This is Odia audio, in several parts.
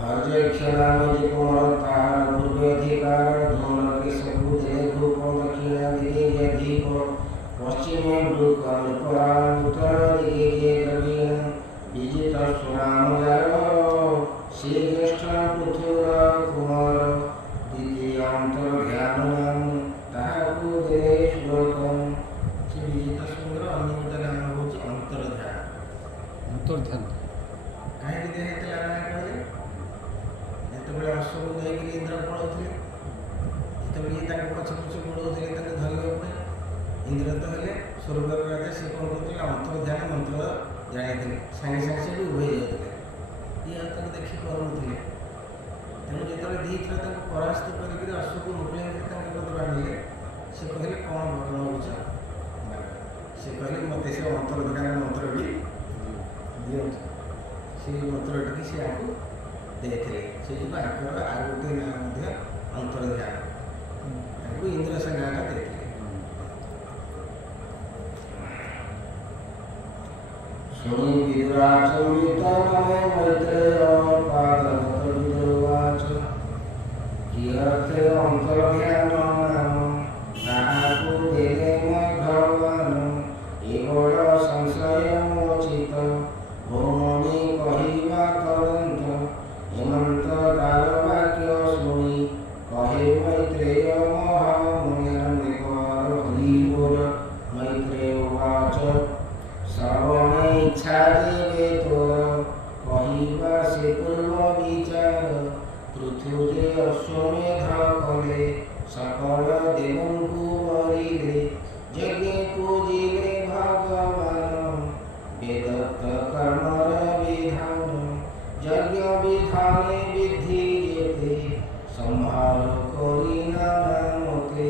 हर जय क्षणावधि कुमार तार पूर्व अधिकार धूम ଅନ୍ତର୍ଧ୍ୟାନ ତାହାକୁ ଦେଲେ ସୁରତମ। ସେ ବିଜିତାଶ୍ୱଙ୍କର ଅନ୍ୟ ଗୋଟେ ନାମ ହେଉଛି ଅନ୍ତର୍ଧ୍ୟାନ। ଅନ୍ତର୍ଧ୍ୟାନ କାହିଁକି ଦିଆହେଇଥିଲା ନା କହିଲେ? ଯେତେବେଳେ ଅଶ୍ୱକୁ ନେଇକରି ଇନ୍ଦ୍ର ପଳାଉଥିଲେ, ଯେତେବେଳେ ଇଏ ତାଙ୍କ ପଛ ପଛ ଗୋଡ଼ଉଥିଲେ ତାଙ୍କୁ ଧରିବା ପାଇଁ, ଇନ୍ଦ୍ର ତ ହେଲେ ସ୍ୱର୍ଗର ରାଜା, ସେ କ'ଣ କରୁଥିଲେ? ଅନ୍ତର୍ଧ୍ୟାନ ମନ୍ତ୍ର ଜାଣିଥିଲେ, ସାଙ୍ଗେ ସାଙ୍ଗେ ସେଠୁ ଉଭେଇ ଯାଉଥିଲେ। ଇଏ ଆଉ ତାଙ୍କୁ ଦେଖି ପାରୁନଥିଲେ। ତେଣୁ ଯେତେବେଳେ ଦୁଇଥର ତାଙ୍କୁ ପରାସ୍ତ କରିକି ଅଶ୍ୱକୁ ମୁକୁଳେଇକି ତାଙ୍କ କତିରୁ ଆଣିଲେ, ସେ କହିଲେ କ'ଣ ବର୍ଣ୍ଣ ହେଉଛ? ସେ କହିଲେ ମୋତେ ସେ ଅନ୍ତର୍ଧ୍ୟାନ ମନ୍ତ୍ରଟି ଦିଅନ୍ତୁ। ସେଇ ମନ୍ତ୍ରଟିକି ସେ ଆକୁ ଦେଇଥିଲେ। ସେ ଯୋଗୁଁ ଆଙ୍କର ଆଉ ଗୋଟିଏ ନାଁ ମଧ୍ୟ ଅନ୍ତର୍ଧ୍ୟାନ। ତାଙ୍କୁ ଇନ୍ଦ୍ର ସେ ନାଁଟା ଦେଇଥିଲେ। ଶୁଣି ବିଦୁରାଚମିତ ମନେ ମୈତ୍ରେୟ ପାଦତ ବିଦୁର୍ବାଚ କିୟର୍ଥେ ଅନ୍ତର୍ଧ୍ୟାନ ନାମ ତାହାକୁ ଦେଲେ ଭଗବାନ ଏ ବଡ଼ ସଂଶୟ ମୋଚିତ ଭୌମଣି କହିବା ତଦନ୍ତ ହେମନ୍ତ ତାର ବାକ୍ୟ ଶୁଣି କହେ ମୈତ୍ରେୟ ମହାମୁନିର ହରି ବୋଲ ମୈତ୍ରେୟ ବାଚ ଶ୍ରବଣ ଇଚ୍ଛା ଦେବେ ତୋର କହିବା ସେ ପୂର୍ବ ବିଚାର ପୃଥୁରେ ଅଶ୍ୱମେଧ କଲେ ସକଳ ଦେବଙ୍କୁ ବରିଲେ ଯଜ୍ଞ ପୂଜିଲେ ଭଗବାନ ବେଦତ୍ତ କର୍ମର ବିଧାନ ଯଜ୍ଞ ବିଧାନେ ବିଧି ଯେତେ ସମ୍ଭାର କରି ନାନା ମତେ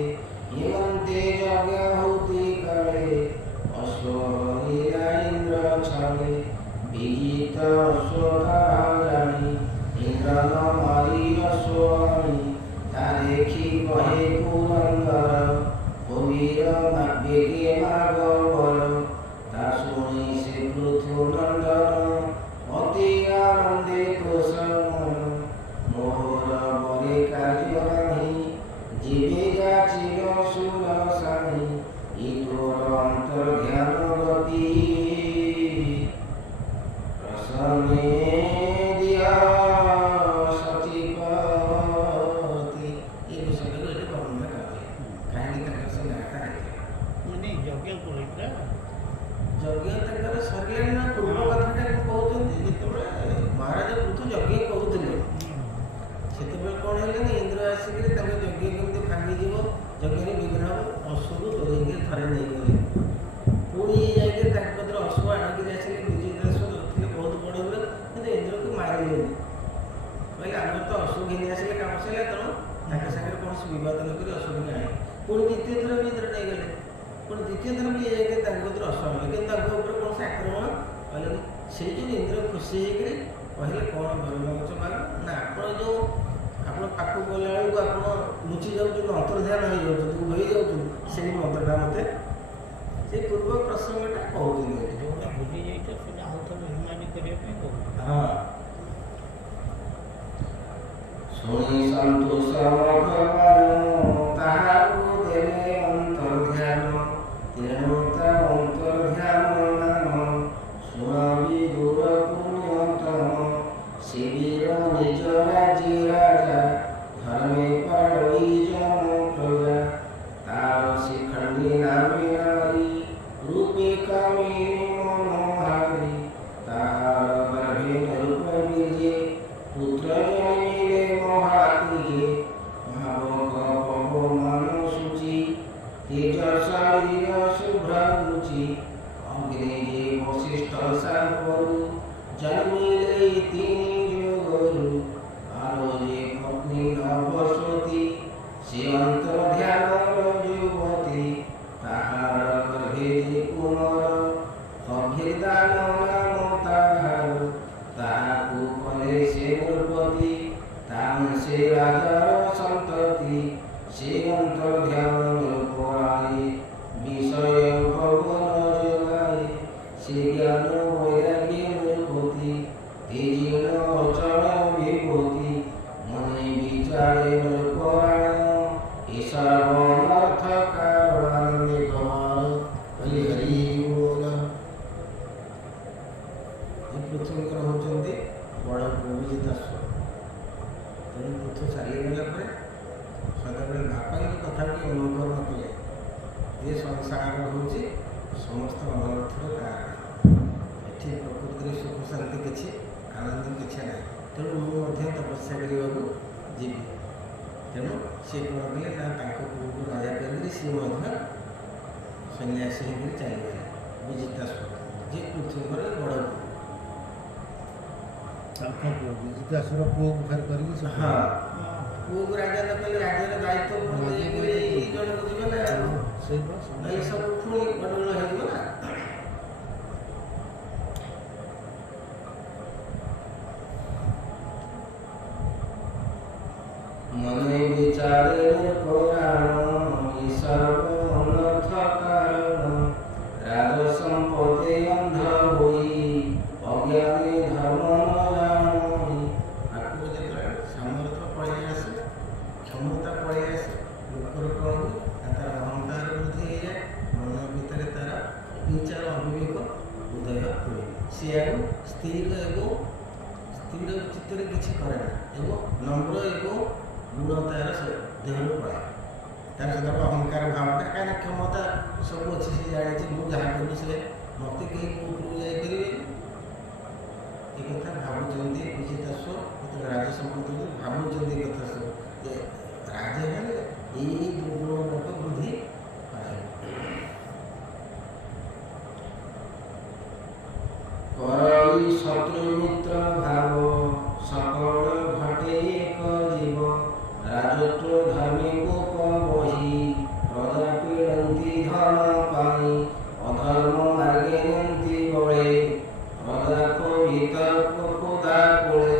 ହିମନ୍ତେ ଯଜ୍ଞ ହଉତି କାଳେ ଅଶ୍ୱହରିଲା ଇନ୍ଦ୍ର ଛାଳେ ବିଜିତ ଅଶ୍ୱ ଜାଣି ଇନ୍ଦ୍ର ନ ମାରି ଅଶ୍ୱ ତା ଦେଖି କହେ ପୁରନ୍ଦର କବିର ବେଗେ ମାଗ ବର ତା ଶୁଣି ସେ ପୃଥୁ ନନ୍ଦନ ଅତି ଆନନ୍ଦେ କୋଶମନ ମୋହର ବରେ କାର୍ଯ୍ୟ ନାହିଁ ଯିବେ ଯାଚିର ସୁର ସାହି ଇ ତୋର ଅନ୍ତର୍ଧ୍ୟାନ ଗତି ରସନେ ଦିଅ ସଚିପତି। ଏ ବିଷୟଟାକୁ ଏଠି ବର୍ଣ୍ଣନା କରାଯାଏ। କାହିଁକି ତାଙ୍କର ସେ ନାଁଟା ହେଇଥିଲା? ଯଜ୍ଞ କରୁଥିଲା, ଯଜ୍ଞ ତାଙ୍କର ସରିଲାଣି ନା ପୂର୍ବ କଥାଟାକୁ କହୁଛନ୍ତି। ଯେତେବେଳେ ମହାରାଜ ପୃଥୁ ଯଜ୍ଞ କରୁଥିଲେ, ସେତେବେଳେ କ'ଣ ହେଲା ନା ଇନ୍ଦ୍ର ଆସିକରି ତାଙ୍କ ଯଜ୍ଞ କେମିତି ଭାଙ୍ଗିଯିବ, ଯଜ୍ଞରେ ବିଘ୍ନ ହେବ, ଅଶ୍ୱକୁ ଚୋରେଇକି ଥରେ ନେଇଗଲେ। ପୁଣି ଯାଇକି ତାଙ୍କ କତିରେ ଅଶ୍ୱ ଆଣିକିରି ଆସିଲେ। ବିଜିତାଶ୍ୱର ଥିଲେ ବହୁତ ବଡ଼ ହୁଏ, କିନ୍ତୁ ଇନ୍ଦ୍ରକୁ ମାରିଲେନି। କହିଲେ ଆମର ତ ଅଶ୍ୱ ଘିନି ଆସିଲେ କାମ ସରିଲା, ତେଣୁ ତାଙ୍କ ସାଙ୍ଗରେ କୌଣସି ବିବାଦ ନକରି ଅଶ୍ୱକୁ ଆଣେ। ପୁଣି ଦ୍ୱିତୀୟ ଥର ବି ଇନ୍ଦ୍ର ନେଇଗଲେ। ପୁଣି ଦ୍ୱିତୀୟ ଥର ବି ଯାଇକି ତାଙ୍କ କତିରେ ଅଶ୍ୱ ଆଣିଲେ, କିନ୍ତୁ ତାଙ୍କ ଉପରେ କୌଣସି ଆକ୍ରମଣ କଲେନି। ସେଇ ଯୋଗୁଁ ଇନ୍ଦ୍ର ଖୁସି ହେଇକରି କହିଲେ କ'ଣ ବର ମାଗୁଛ ମାଗ ନା, ଆପଣ ଯେଉଁ ଆପଣ ପାଖକୁ ଗଲାବେଳକୁ ଆପଣ ଲୁଚି ଯାଉଛନ୍ତି, ଅନ୍ତର୍ଧ୍ୟାନ ହେଇଯାଉଛନ୍ତି, ଉଭେଇ ଯାଉଛନ୍ତି, ସେଇ ମନ୍ତ୍ରଟା ମୋତେ ସେଇ ପୂର୍ବ ପ୍ରସଙ୍ଗଟା କହୁଛନ୍ତି। ଯୋଉଟା ଭୁଲି ଯାଇଛ ସେଟା ଆଉ ଥରେ ରିମାଇଣ୍ଡ କରିବା ପାଇଁ କହୁଛି। ହଁ, ଶୁଣି ସନ୍ତୋଷ ଭଗବାନ ତାହାକୁ ଦେଲେ ଅନ୍ତର୍ଧ୍ୟାନ ତେଣୁ ତା ଅନ୍ତର୍ଧ୍ୟାନ ନାମ ଶୁଣବି ଦୂର ପୁଣ୍ୟତମ ଶିବିର ନିଜ ରାଜ୍ୟ ରାଜା ଧର୍ମେ ପାଳଇ ଜନ ପ୍ରଜା ତାର ଶିଖଣ୍ଡୀ ନାମେ ନାରୀ ରୂପେ କାମେ ମନୋହାରୀ ତାହାର ଗର୍ଭେ ନରୂପ ବୀର୍ଯ୍ୟେ ପୁତ୍ର ଜନ୍ମିଲେ ମହାତିଜେ ଭାବକ ପବମାନ ସୂଚି ତେଜ ଶରୀର ଶୁଭ୍ର ରୁଚି ଅଗ୍ନି ଯେ ବଶିଷ୍ଠ ସାପରୁ ଜନ୍ମିଲେ ତିନି ଯୋଗରୁ ଆର ଯେ ପତ୍ନୀ ନବସତୀ ସେ ଅନ୍ତର୍ଧ୍ୟାନର ଯୁବତୀ ତାହାର ଗର୍ଭେ ଯେ କୁମର ଅଭିଦାନ ନାମ ତାହାର ତାହାକୁ କଲେ ସେ ନୃପତି ତାହା ସେ ରାଜାର ସନ୍ତତି ସେ ଅନ୍ତର୍ଧ୍ୟାନ ପଳାଏ ବିଷୟ ଭଗବାନ ଯୋଗାଏ ସେ ଜ୍ଞାନ ବୈରାଗ୍ୟ ନୃପତି ତେଜୀନ ଅଚଳ ବିଭୂତି ମନେ ବିଚାରେ ନୃପରାୟଣ ଏ ସର୍ବନର୍ଥ କାରଣାନନ୍ଦେ କମାଳ ହରି ହରି ବୋଲ। ପୃଥୁଙ୍କର ହେଉଛନ୍ତି ବଡ଼ ବିଜିତାଶ୍ୱର। ତେଣୁ ପୃଥୁ ଚାଲିଗଲା ପରେ ସଂସାର ହେଉଛି ସମସ୍ତ ମନୋରଥର ଗାଁ। ଏଠି ପ୍ରକୃତିରେ ସୁଖ ଶାନ୍ତି କିଛି ଆନନ୍ଦ କିଛି ନାହିଁ। ତେଣୁ ମୁଁ ମଧ୍ୟ ତପସ୍ୟା କରିବାକୁ ଯିବି। ତେଣୁ ସେ କ'ଣ କଲେ ନା ତାଙ୍କ ପୁଅକୁ ରାଜା କରିକିରି ସିଏ ମଧ୍ୟ ସନ୍ନ୍ୟାସୀ ହେଇକରି ଚାଲିଗଲେ। ବିଜିତାସୁର ଯିଏ ପୃଥିବୀର ବଡ଼ ପୁଅ। ତାଙ୍କ ପୁଅ ବିଜିତାସୁର ପୁଅକୁ ଫେର କରିକି ହଁ, ପୁଅକୁ ରାଜା ନ କଲେ ରାଜ୍ୟର ଦାୟିତ୍ୱ ପୁଣି ଦେଇକରି ଏଇ ଜଣକୁ ଯିବେ ନା। ନହେଲେ ସବୁ ପୁଣି ଗଣ୍ଡଗୋଳ ହେଇଯିବ ନା। ମନେ ବିଚାରେ ପୁରାଣ ଈଶ୍ୱର ଅନର୍ଥ କାରଣ ରାଜ ସମ୍ପତ୍ତି ଅନ୍ଧ ହୋଇ ଅଜ୍ଞାନୀ ଧର୍ମ ନ ଜାଣି। ଆଗକୁ ଯେତେବେଳେ ସାମର୍ଥ୍ୟ ପଳେଇ ଆସେ, କ୍ଷମତା ପଳେଇ ଆସେ, ଲୋକର କ'ଣ ହୁଏ ନା ତାର ଅହଙ୍କାର ବୃଦ୍ଧି ହେଇଯାଏ। ମନ ଭିତରେ ତାର ବିଚାର ଅବିବେକ ଉଦୟ ହୁଏ। ସେ ଆଉ ସ୍ଥିର ଚିତ୍ତରେ କିଛି କରେ ନା ଏବଂ ନମ୍ର ଏବଂ ଗୁଣ ତାର ଦେହରୁ ପଳାଏ। ତାର ସେତେବେଳେ ଅହଙ୍କାର ଭାବଟା, କାହିଁକିନା କ୍ଷମତା ସବୁ ଅଛି, ସେ ଜାଣିଛି ମୁଁ ଯାହା କରିବି ସେ ମୋତେ କେହି ଉପରକୁ ଯାଇପାରିବେନି। ଏ କଥା ଭାବୁଛନ୍ତି ବିଜିତାସୁର ଯେତେବେଳେ ରାଜ ସମ୍ପତ୍ତି ଭାବୁଛନ୍ତି ଏ କଥା ସବୁ ଯେ ରାଜା ହେଲେ ଏଇ ଦୁର୍ଗୁଣ ଲୋକ ବୃଦ୍ଧି ପାଏ। କରଇ ଶତ୍ରୁ ମିତ୍ର ଭାବ ସକଳ ଘଟେ ଏକ ଜୀବ ରାଜତ୍ୱ ଧର୍ମୀକୁ ବହି ପ୍ରଜା ପୀଡ଼ନ୍ତି ଧନ ପାଇଁ ଅଧର୍ମ ମାର୍ଗେ ନିଅନ୍ତି ବଳେ ପ୍ରଜାକୁ ବିତର୍କ ଖୋଦା କୋଳେ।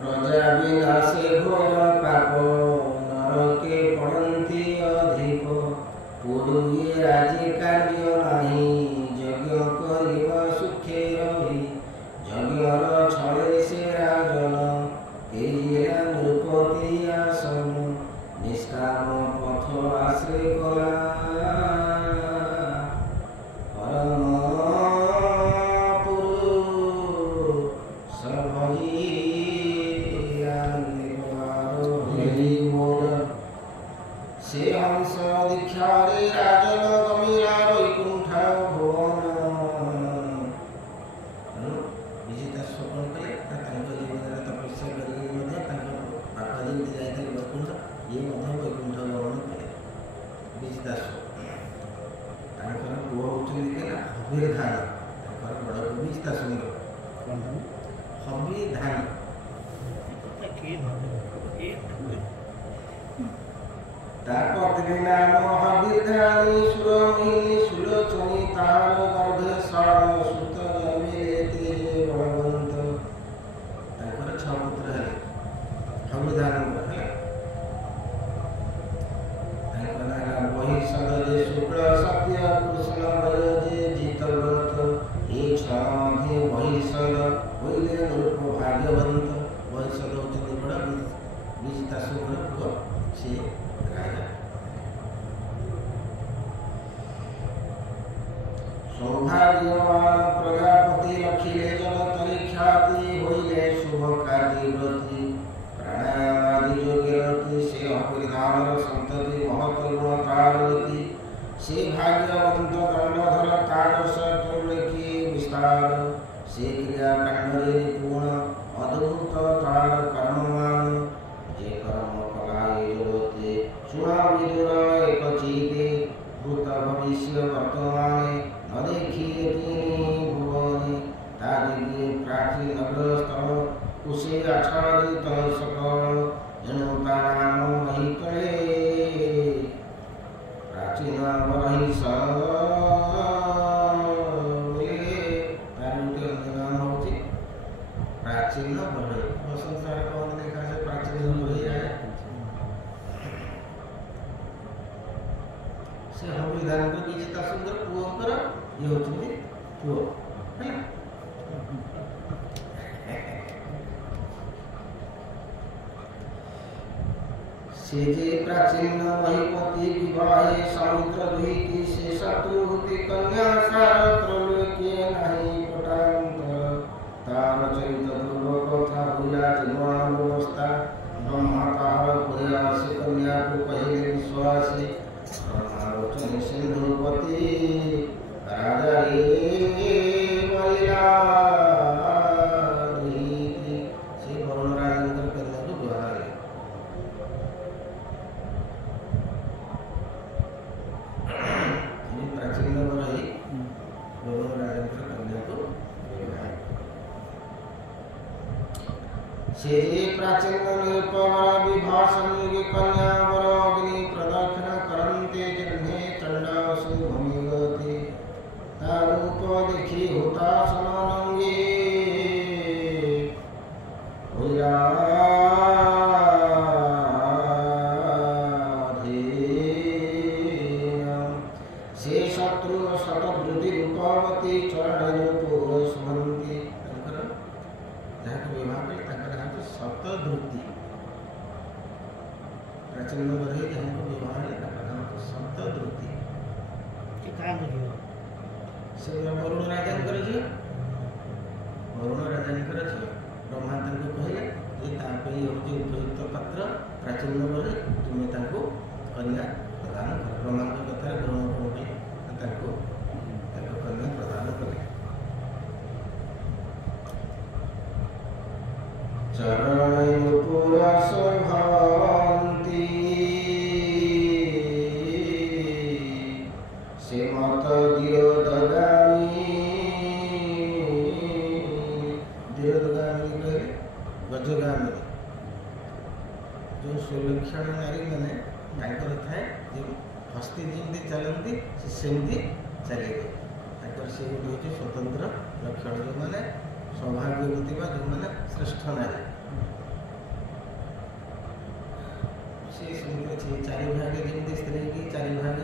ପ୍ରଜା ବିନାଶେ ଘୋର ପାପ ନରକେ ପଡ଼ନ୍ତି ଅଧିକ ପୁରୁଏ ରାଜି କାର୍ଯ୍ୟ ନାହିଁ ଯଜ୍ଞ କରିବା ସୁଖେ ରହି ଯଜ୍ଞର ଛଳେ ସେ ରାଜନ କେହିଲା ନୃପତି ଆସନ ନିଷ୍କାମ ପଥ ଆଶ୍ରୟ କଲା ସେ ହଂସ ଦୀକ୍ଷାରେ ରାଜନ ଗମିଲା ବୈକୁଣ୍ଠ ଭୁବନ। ବିଜିତାସୁର କ'ଣ କଲେ ନା ତାଙ୍କ ଜୀବନରେ ତପସ୍ୟା କରିକି ମଧ୍ୟ ତାଙ୍କ ବାପା ଯେମିତି ଯାଇଥିଲେ ବୈକୁଣ୍ଠ, ଇଏ ମଧ୍ୟ ବୈକୁଣ୍ଠ ଗମନ କଲେ। ବିଜିତାସୁର ତାଙ୍କର ପୁଅ ହେଉଛନ୍ତି କି ନା ହବିର୍ଧାନ, ତାଙ୍କର ବଡ଼ ପୁଅ ବିଜିତାସୁର ହବିର୍ଧାନ। ତାପତ୍ରୀ ନାମ ହବିର୍ଧାନୀ ସୁରମୋହିନୀ ସୁଲୋଚନୀ ତାହାର ଗର୍ଭେ ଷଡ଼ ସୁତ ଜନ୍ମିଲେ ତେଜେ ବଳବନ୍ତ। ତାଙ୍କର 6 ପୁତ୍ର ହେଲେ ହବିର୍ଧାନଙ୍କର ହେଲା। ତାଙ୍କ ନାଁ ହେଲା ବହିଷଦ ଯେ ଶୁକ୍ଳ ସତ୍ୟ କୃଷ୍ଣ ବୟ ଯେ ଜିତବ୍ରତ। ଏ 6 ମଧ୍ୟ ବହିଷଦ ହୋଇଲେ ନୃପ ଭାଗ୍ୟବନ୍ତ। ବହିଷଦ ହେଉଛନ୍ତି ବଡ଼ ବିଜିତାସୁରଙ୍କର ପୁଅ, ସିଏ ରାଜା। ସୌଭାଗ୍ୟବାନ ପ୍ରଜାପତି ରଖିଲେ ଜଗତରେ ଖ୍ୟାତି ହୋଇଲେ ଶୁଭ କାର୍ଯ୍ୟ ବ୍ରତି ପ୍ରାଣାୟାମାଦି ଯୋଗେ ରତି। ସେ ହବିର୍ଧାନର ସନ୍ତତି ମହତ ଗୁଣ ତାରତି ସେ ଭାଗ୍ୟବନ୍ତ ଦଣ୍ଡଧର ତାଦଶ ତୁର୍ଲେଖି ବିସ୍ତାର। ସେ କ୍ରିୟା କାଣ୍ଡରେ ନିପୁଣ ଅଦ୍ଭୁତ ତାର କର୍ମମାନ ଯେ କର୍ମ କଲା ଏ ଜଗତେ ଶୁଣ ବିଦୁର ଏକ ଚିତେ ଭୂତ ଭବିଷ୍ୟ ବର୍ତ୍ତମାନେ ନ ଦେଖିଲେ ତିନି ଭୁବନେ। ତା ଦିଗେ ପ୍ରାଚୀନ ଗ୍ରସ୍ଥଳ କୁଶେ ଆଚ୍ଛାଦିତ ସକଳ ଏଣୁ ତା ନାମ ମହିତଳେ ପ୍ରାଚୀନ ମହିଷ। ତାର ଗୋଟେ ଅନ୍ୟ ନାମ ହେଉଛି ପ୍ରାଚୀନ ବଢ଼େଇ। ସଂସାର କ'ଣ ଲେଖା ଅଛି ପ୍ରାଚୀନ ବଢ଼େଇ ରାଜା। ସେ ହବିର୍ଧାନଙ୍କ ବିଜିତାସୁରଙ୍କର ପୁଅଙ୍କର ଇଏ ହେଉଛନ୍ତି ପୁଅ ହେଲା। से जे प्राचीन महिपति विवाहे समुद्र दुहिति से शत्रुभूति कन्या सार त्रैलोक्य नाही पटांतर तार चरित पूर्व कथा हुआ जन्मावस्था ब्रह्मा तार पुरा से कन्या को पहले विश्वासी ब्रह्मावचन सिंधुपति राजा रे वैला से वरुण राजेंद्र कन्या को विवाह प्राचीन रही वरुण राजेंद्र कन्या को विवाह से प्राचीन निरुपवर विभाषण युगे कन्या वर अग्नि प्रदक्षिण करन्ते जन्मे चंडासु भूमिगति तारूप देखी होता सनंगे से शत्रु शतद्रुति रूपवती चरण पूर्व सुमंती जहाँ विवाह कले ताकर शतद्रुति प्राचीन रही जहाँ विवाह ताकर शतद्रुति से वरुण राजांकर झील वरुण राजांकर झील ब्रह्मा तांको कहले जे तापई होची उपयुक्त पात्र प्राचीन बरे तुमे तांको कन्या प्रदान कर ब्रह्मा के कथा वरुण को तांको कन्या प्रदान कले चरण पुरा शोभंती से मत दिरोदगामी कहले गजगामी जो सुलक्षण नारी मैंने तांकर थाए जे हस्ती जमी चलती सेमती चलिए से हूँ स्वतंत्र लक्षण जो मैंने सौभाग्यवती जो मैंने श्रेष्ठ नारी से चारि भाग जमी स्त्री की चारि भाग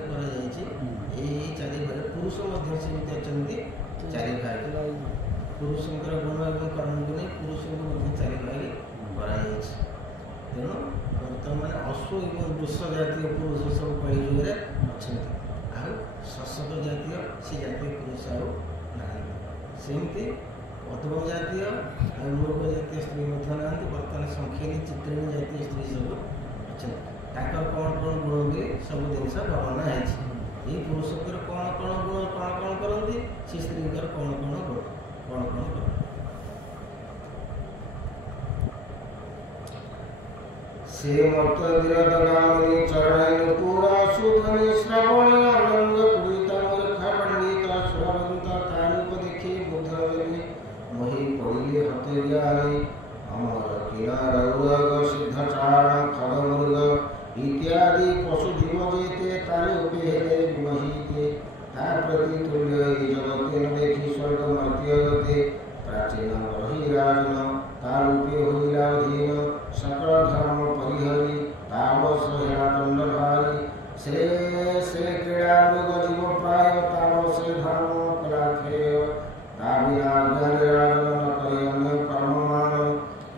चारि भाग पुरुष सेमती अच्छा चारि भाग पुरुषंकर गुण और कर्म को नहीं पुरुष को चारि भाग कराई तेणु बर्तमान अश्व और वृष जातीय पुरुष सब कलिजुगे अच्छा शशक जातीय से जातीय पुरुष आमती अधम जातीय और मृग जातीय स्त्री ना बर्तमान संख्यनी चित्रिणी जातीय स्त्री सब अच्छा कौन कौन गुण भी सब जिन वर्णना है पुरुष कौन कौन गुण कौन करती से स्त्री कौन कौन गुण कौन कौन कर से मत विरदगामिनी चरण पूरा सुधनी श्रवण आनंद पीड़िता मूर्खा पंडित सुरवंत तारूप देखी बुद्धजनी मोहि पड़िले हतरियारे अमर किनार उरग सिद्धचारण खड़मृग इत्यादि पशु जीव जेते तारूपे हेले विमोहिते ता प्रति तुल्य जगते न देखी स्वर्ग मर्त्य गते प्राचीन रही राजन तारूपे होइला अधीन सकल धर्म परिहरी तावस हेला दंडधारी से क्रीड़ा मृग जीव प्राय तावस धर्म कलाखेय ताबिना ज्ञान राजन न करे अन्य कर्ममान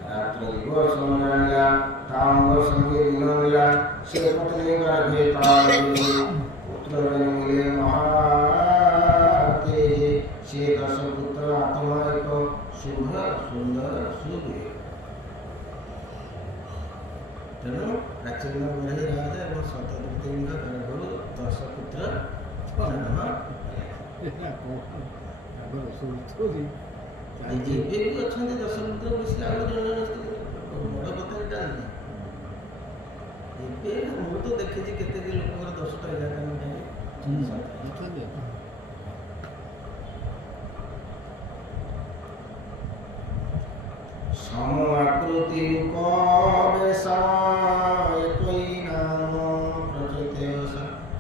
रात्र दिवस जानिया तांग संगे दिन मिला से पत्नी गर्भे पुत्र मिले महाते से दश पुत्र आत्मा एक शुभ सुंदर सुबे तेणु प्राचीन बढ़ी राजा और शतद्रुति गर्भर 10 पुत्र जन्म भी अच्छा 10 पुत्र बेसी आगे बड़ कथा यहाँ मुझे तो देखी केते लोक 10टा इलाका सम आकृति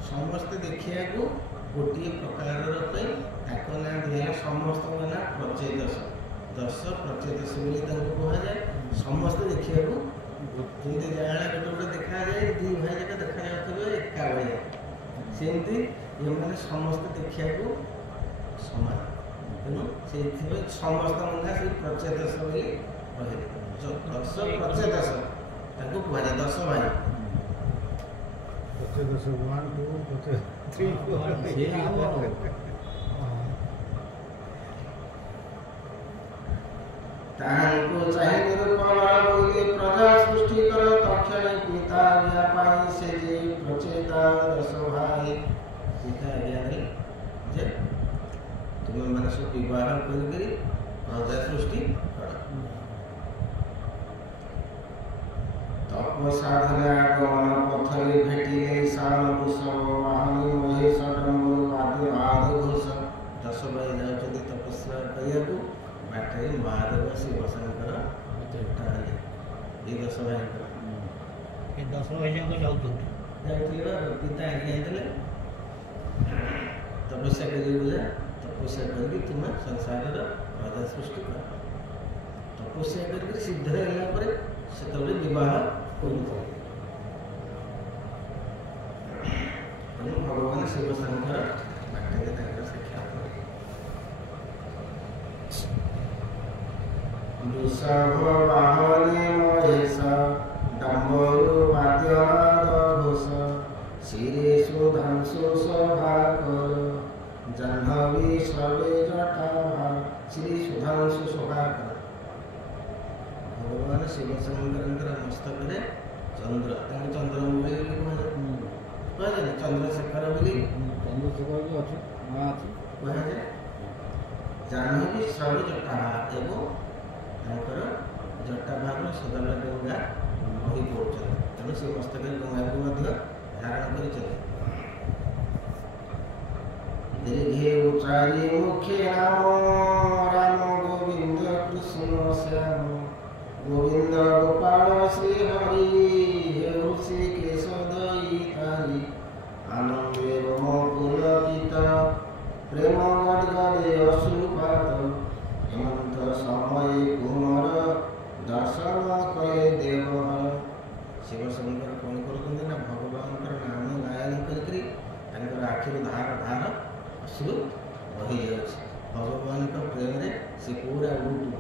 समस्त देखा गोटे प्रकार ना दिया समस्त ना प्रचेतस 10 प्रचेतस कहुए समस्त देखा जमी जाना गोटे देखा जाए दी भाई जगह देखा जाए एका भाई सेमती ये समस्त देखा सामान तेणु से समस्त मंगा से प्रचेतस कहले 10 प्रचेतस कहु 10 भाई ଦଶ 1 2 3 4 ସେ ଆମର ତାହାଙ୍କୁ ଚାହିଁ ନିରୂପଣ ବୋଲି ପ୍ରଜା ସୃଷ୍ଟି କର ତକ୍ଷଣେ ପିତା ଆଜ୍ଞା ପାଇଁ ସେ ଯେ ପ୍ରଚେତା ଦଶ ଭାଇ ପିତା ଆଜ୍ଞା ଦେଲେ ଯେ ତୁମେ ମାନେ ସବୁ ବିବାହ କରିକରି ପ୍ରଜା ସୃଷ୍ଟି କର। ତପସାଧନେ ଆଗମନ ପଥରେ ଭେଟିଲେ ଶାନ ବୃଷଭ ବାହନୀ ମହେଶ ଡମ୍ବରୁ ବାଦ୍ୟ ଆଦ ଘୋଷ। ଦଶ ଭାଇ ଯାଉଛନ୍ତି ତପସ୍ୟା କରିବାକୁ, ବାଟରେ ମହାଦେବ ଶିବଶଙ୍କର ଭେଟ ହେଲେ। ଏଇ ଦଶ ଭାଇଙ୍କର ଏ 10 ଭାଇଯାକ ଯାଉଛନ୍ତି। ଯାଉଥିଲେ ବା ପିତା ଆଜ୍ଞା ଦେଲେ ତପସ୍ୟା କରିବାକୁ ଯା, ତପସ୍ୟା କରିକି ତୁମେ ସଂସାରର ରାଜା ସୃଷ୍ଟି କର। ତପସ୍ୟା କରିକି ସିଦ୍ଧ ହେଲା ପରେ ସେତେବେଳେ ବିବାହ କରୁଥିଲେ। ତେଣୁ ଭଗବାନ ଶିବଶଙ୍କର ବାଟରେ ତାଙ୍କର ସାକ୍ଷାତ କଲେ। ବୃଷଭ ବାହନେ ମହେଶ ଡମ୍ବରୁ ବାଦ୍ୟନାଦ ଘୋଷ। ଶିରେ ସୁଧାଂଶୁ ଶୋଭା କର ଜାହ୍ନବୀ ସବେ ଜଟାଭା। ଶ୍ରୀ ସୁଧାଂଶୁ ଶୋଭା କର। ଭଗବାନ ଶିବଶଙ୍କରଙ୍କର ମସ୍ତକରେ ଚନ୍ଦ୍ର, ତାଙ୍କୁ ଚନ୍ଦ୍ରମୌଳି ବୋଲି କୁହାଯାଏ, ଚନ୍ଦ୍ରଶେଖର ବୋଲି ଚନ୍ଦ୍ରଶେଖର ବି ଅଛି, ମା ଅଛି କୁହାଯାଏ। ଜାହ୍ନବୀ ସବେ ଜଟାଭା ଏବଂ ତାଙ୍କର ଜଟାଭାଗର ସଦାବେଳେ ଗଙ୍ଗା ବହି ପଡ଼ୁଛନ୍ତି। ତେଣୁ ସେ ମସ୍ତକରେ ଗଙ୍ଗାକୁ ମଧ୍ୟ ଧାରଣ କରିଛନ୍ତି। ଦୀର୍ଘେ ଉଚାରି ମୁଖେ ନାମ ରାମ ଗୋବିନ୍ଦ କୃଷ୍ଣ ଶ୍ୟାମ। ଗୋବିନ୍ଦ ଗୋପାଳ ଶ୍ରୀ ହରି ହେଉ ଶ୍ରୀକେଶ ଦଇତାରି। ଆନନ୍ଦେ ରୋମ ପୁଲକିତ ପ୍ରେମ ଗଦ୍ଗଦେ ଅଶ୍ରୁପାତ। ହେମନ୍ତ ସମୟେ କୁମର ଦର୍ଶନ କଲେ ଦେବହର। ଶିବଶଙ୍କର କ'ଣ କରୁଛନ୍ତି ନା ଭଗବାନଙ୍କର ନାମ ଗାୟନ କରିକରି ତାଙ୍କର ଆଖିରୁ ଧାର ଧାର ଅଶ୍ରୁ ବହିଯାଉଛି। ଭଗବାନଙ୍କ ପ୍ରେମରେ ସେ ପୁରା ଉଠୁ।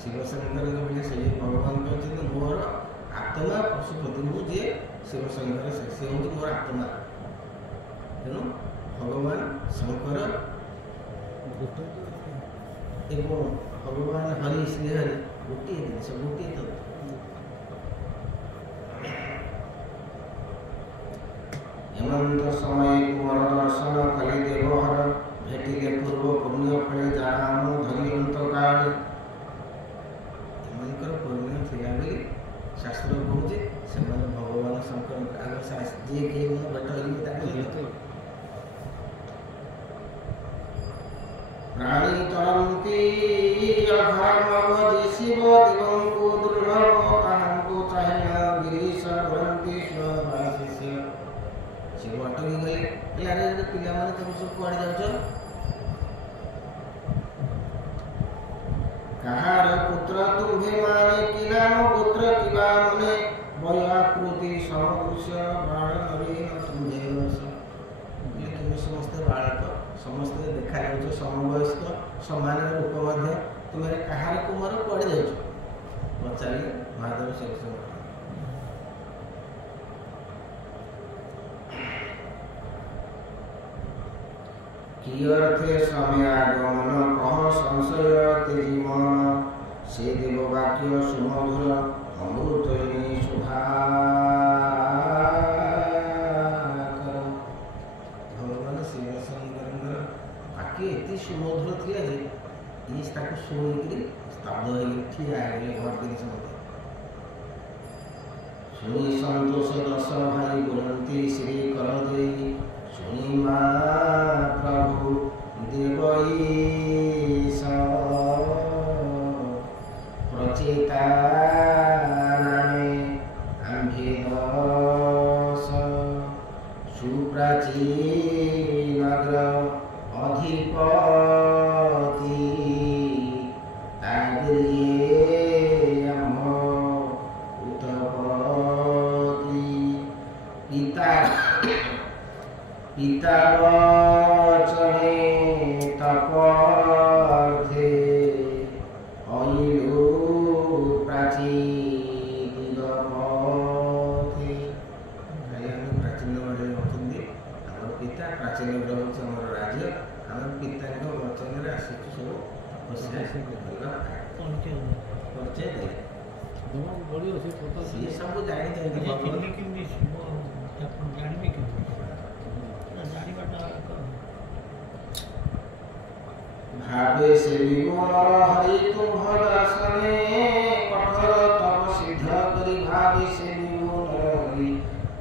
ଶିବଶଙ୍କରଙ୍କ ବୋଲି ସେଇ ଭଗବାନ କହିଛନ୍ତି ମୋର ଆତ୍ମା ପଶୁପତି, ମୁଁ ଯିଏ ଶିବଶଙ୍କର ସେ ହେଉଛି ମୋର ଆତ୍ମା। ତେଣୁ ଭଗବାନ ଶଙ୍କର ଏବଂ ଭଗବାନ ହରି ଶ୍ରୀହରି ଗୋଟିଏ ଜିନିଷ, ଗୋଟିଏ ତତ୍ତ୍ୱ। ହେମନ୍ତ ସମୟେ କୁମର ଦର୍ଶନ କଲେ ଦେବହର। ଭେଟିଲେ ପୂର୍ବ ପୁଣ୍ୟ ଫଳେ ଜାଣ ଧରିଅନ୍ତ କାଳେ। ଏମାନଙ୍କର ପୁଣ୍ୟ ଥିଲା ବୋଲି ଶାସ୍ତ୍ର କହୁଛି। ସେମାନେ ଭଗବାନ ଶଙ୍କର ଆଗ ଯିଏ କିଏ ଭେଟ ହେଇକି ତାକୁ ପ୍ରାଣୀ ତରନ୍ତି ଅଘର୍ମବଧି ଶିବ ଦିଗଙ୍କୁ ଦୁର୍ଲଭ। ତାହାଙ୍କୁ ଚାହିଁଲା ଗିରିଶ ଗ୍ରନ୍ଥି ସ୍ୱଭାଶିଷ୍ୟ। ଶିବ ଅଟକି ଗଲେ, ଆରେ ପିଲାମାନେ ତମେ ସବୁ କୁଆଡ଼େ ଯାଉଛ? କାହାର ପୁତ୍ର ତୁମ୍ଭେ ମାନେ କି ନାମ ପୁତ୍ର କିବା ମନେ। ବୟାକୃତି ସମଦୃଶ୍ୟ ବାଳ ନବୀନ ତୁମ୍ଭେ ରସ। ତୁମେ ସମସ୍ତେ ବାଳକ, ସମସ୍ତେ ଦେଖାଯାଉଛ ସମବୟସ୍କ, ସମାନ ରୂପ ମଧ୍ୟ। ତୁମେ କାହାର କୁମାର, କୁଆଡ଼େ ଯାଉଛ? ପଚାରିଲେ ମହାଦେବ ଶିବଶଙ୍କର। কিয়র্থে স্বামী আগমন কহ সংশয় তেজি মন। সে দেব বাক্য সুমধুর অমৃতনী শোভা। ভগবান শিবশଙ୍କରଙ୍କର ବାକ୍ୟ ଏତେ ସୁମଧୁର ଥିଲା ଯେ ଇଏ ତାକୁ ଶୁଣିକିରି ସ୍ତବ୍ଧ ହେଇକି ଠିଆ ହେଇଗଲେ ଘରକରି ସମସ୍ତେ। ଶୁଣି ସନ୍ତୋଷ ଦଶ ଭାଇ ବୋଲନ୍ତି ଶ୍ରୀ କର ଦେଇ। ଶୁଣି ମା ପ୍ରଭୁ ଦେବ ଈଶ ପ୍ରଚେତା ନାମେ ଆମ୍ଭେ ଦଶ। ସୁପ୍ରାଚୀନଗ୍ର ଅଧିପତି ତାବିର୍ୟେ ଆମ୍ଭ ଉତ୍ତପତି। ପିତା ବଚନେ ତପ ପରିଚୟ ପରିଚୟ ଦେଲେ। ଦେବାକୁ ପଡ଼ିବ ସେ କଥା ସିଏ ସବୁ ଜାଣିଛନ୍ତି ଭଗବାନ। କେମିତି କେମିତି ଶିବ ଆପଣ ଜାଣିବେ କେମିତି ଜାଣିବାଟା भावे से विगुण हरि तुम दर्शने कठोर तप सिद्ध करी भावे से विगुण हरि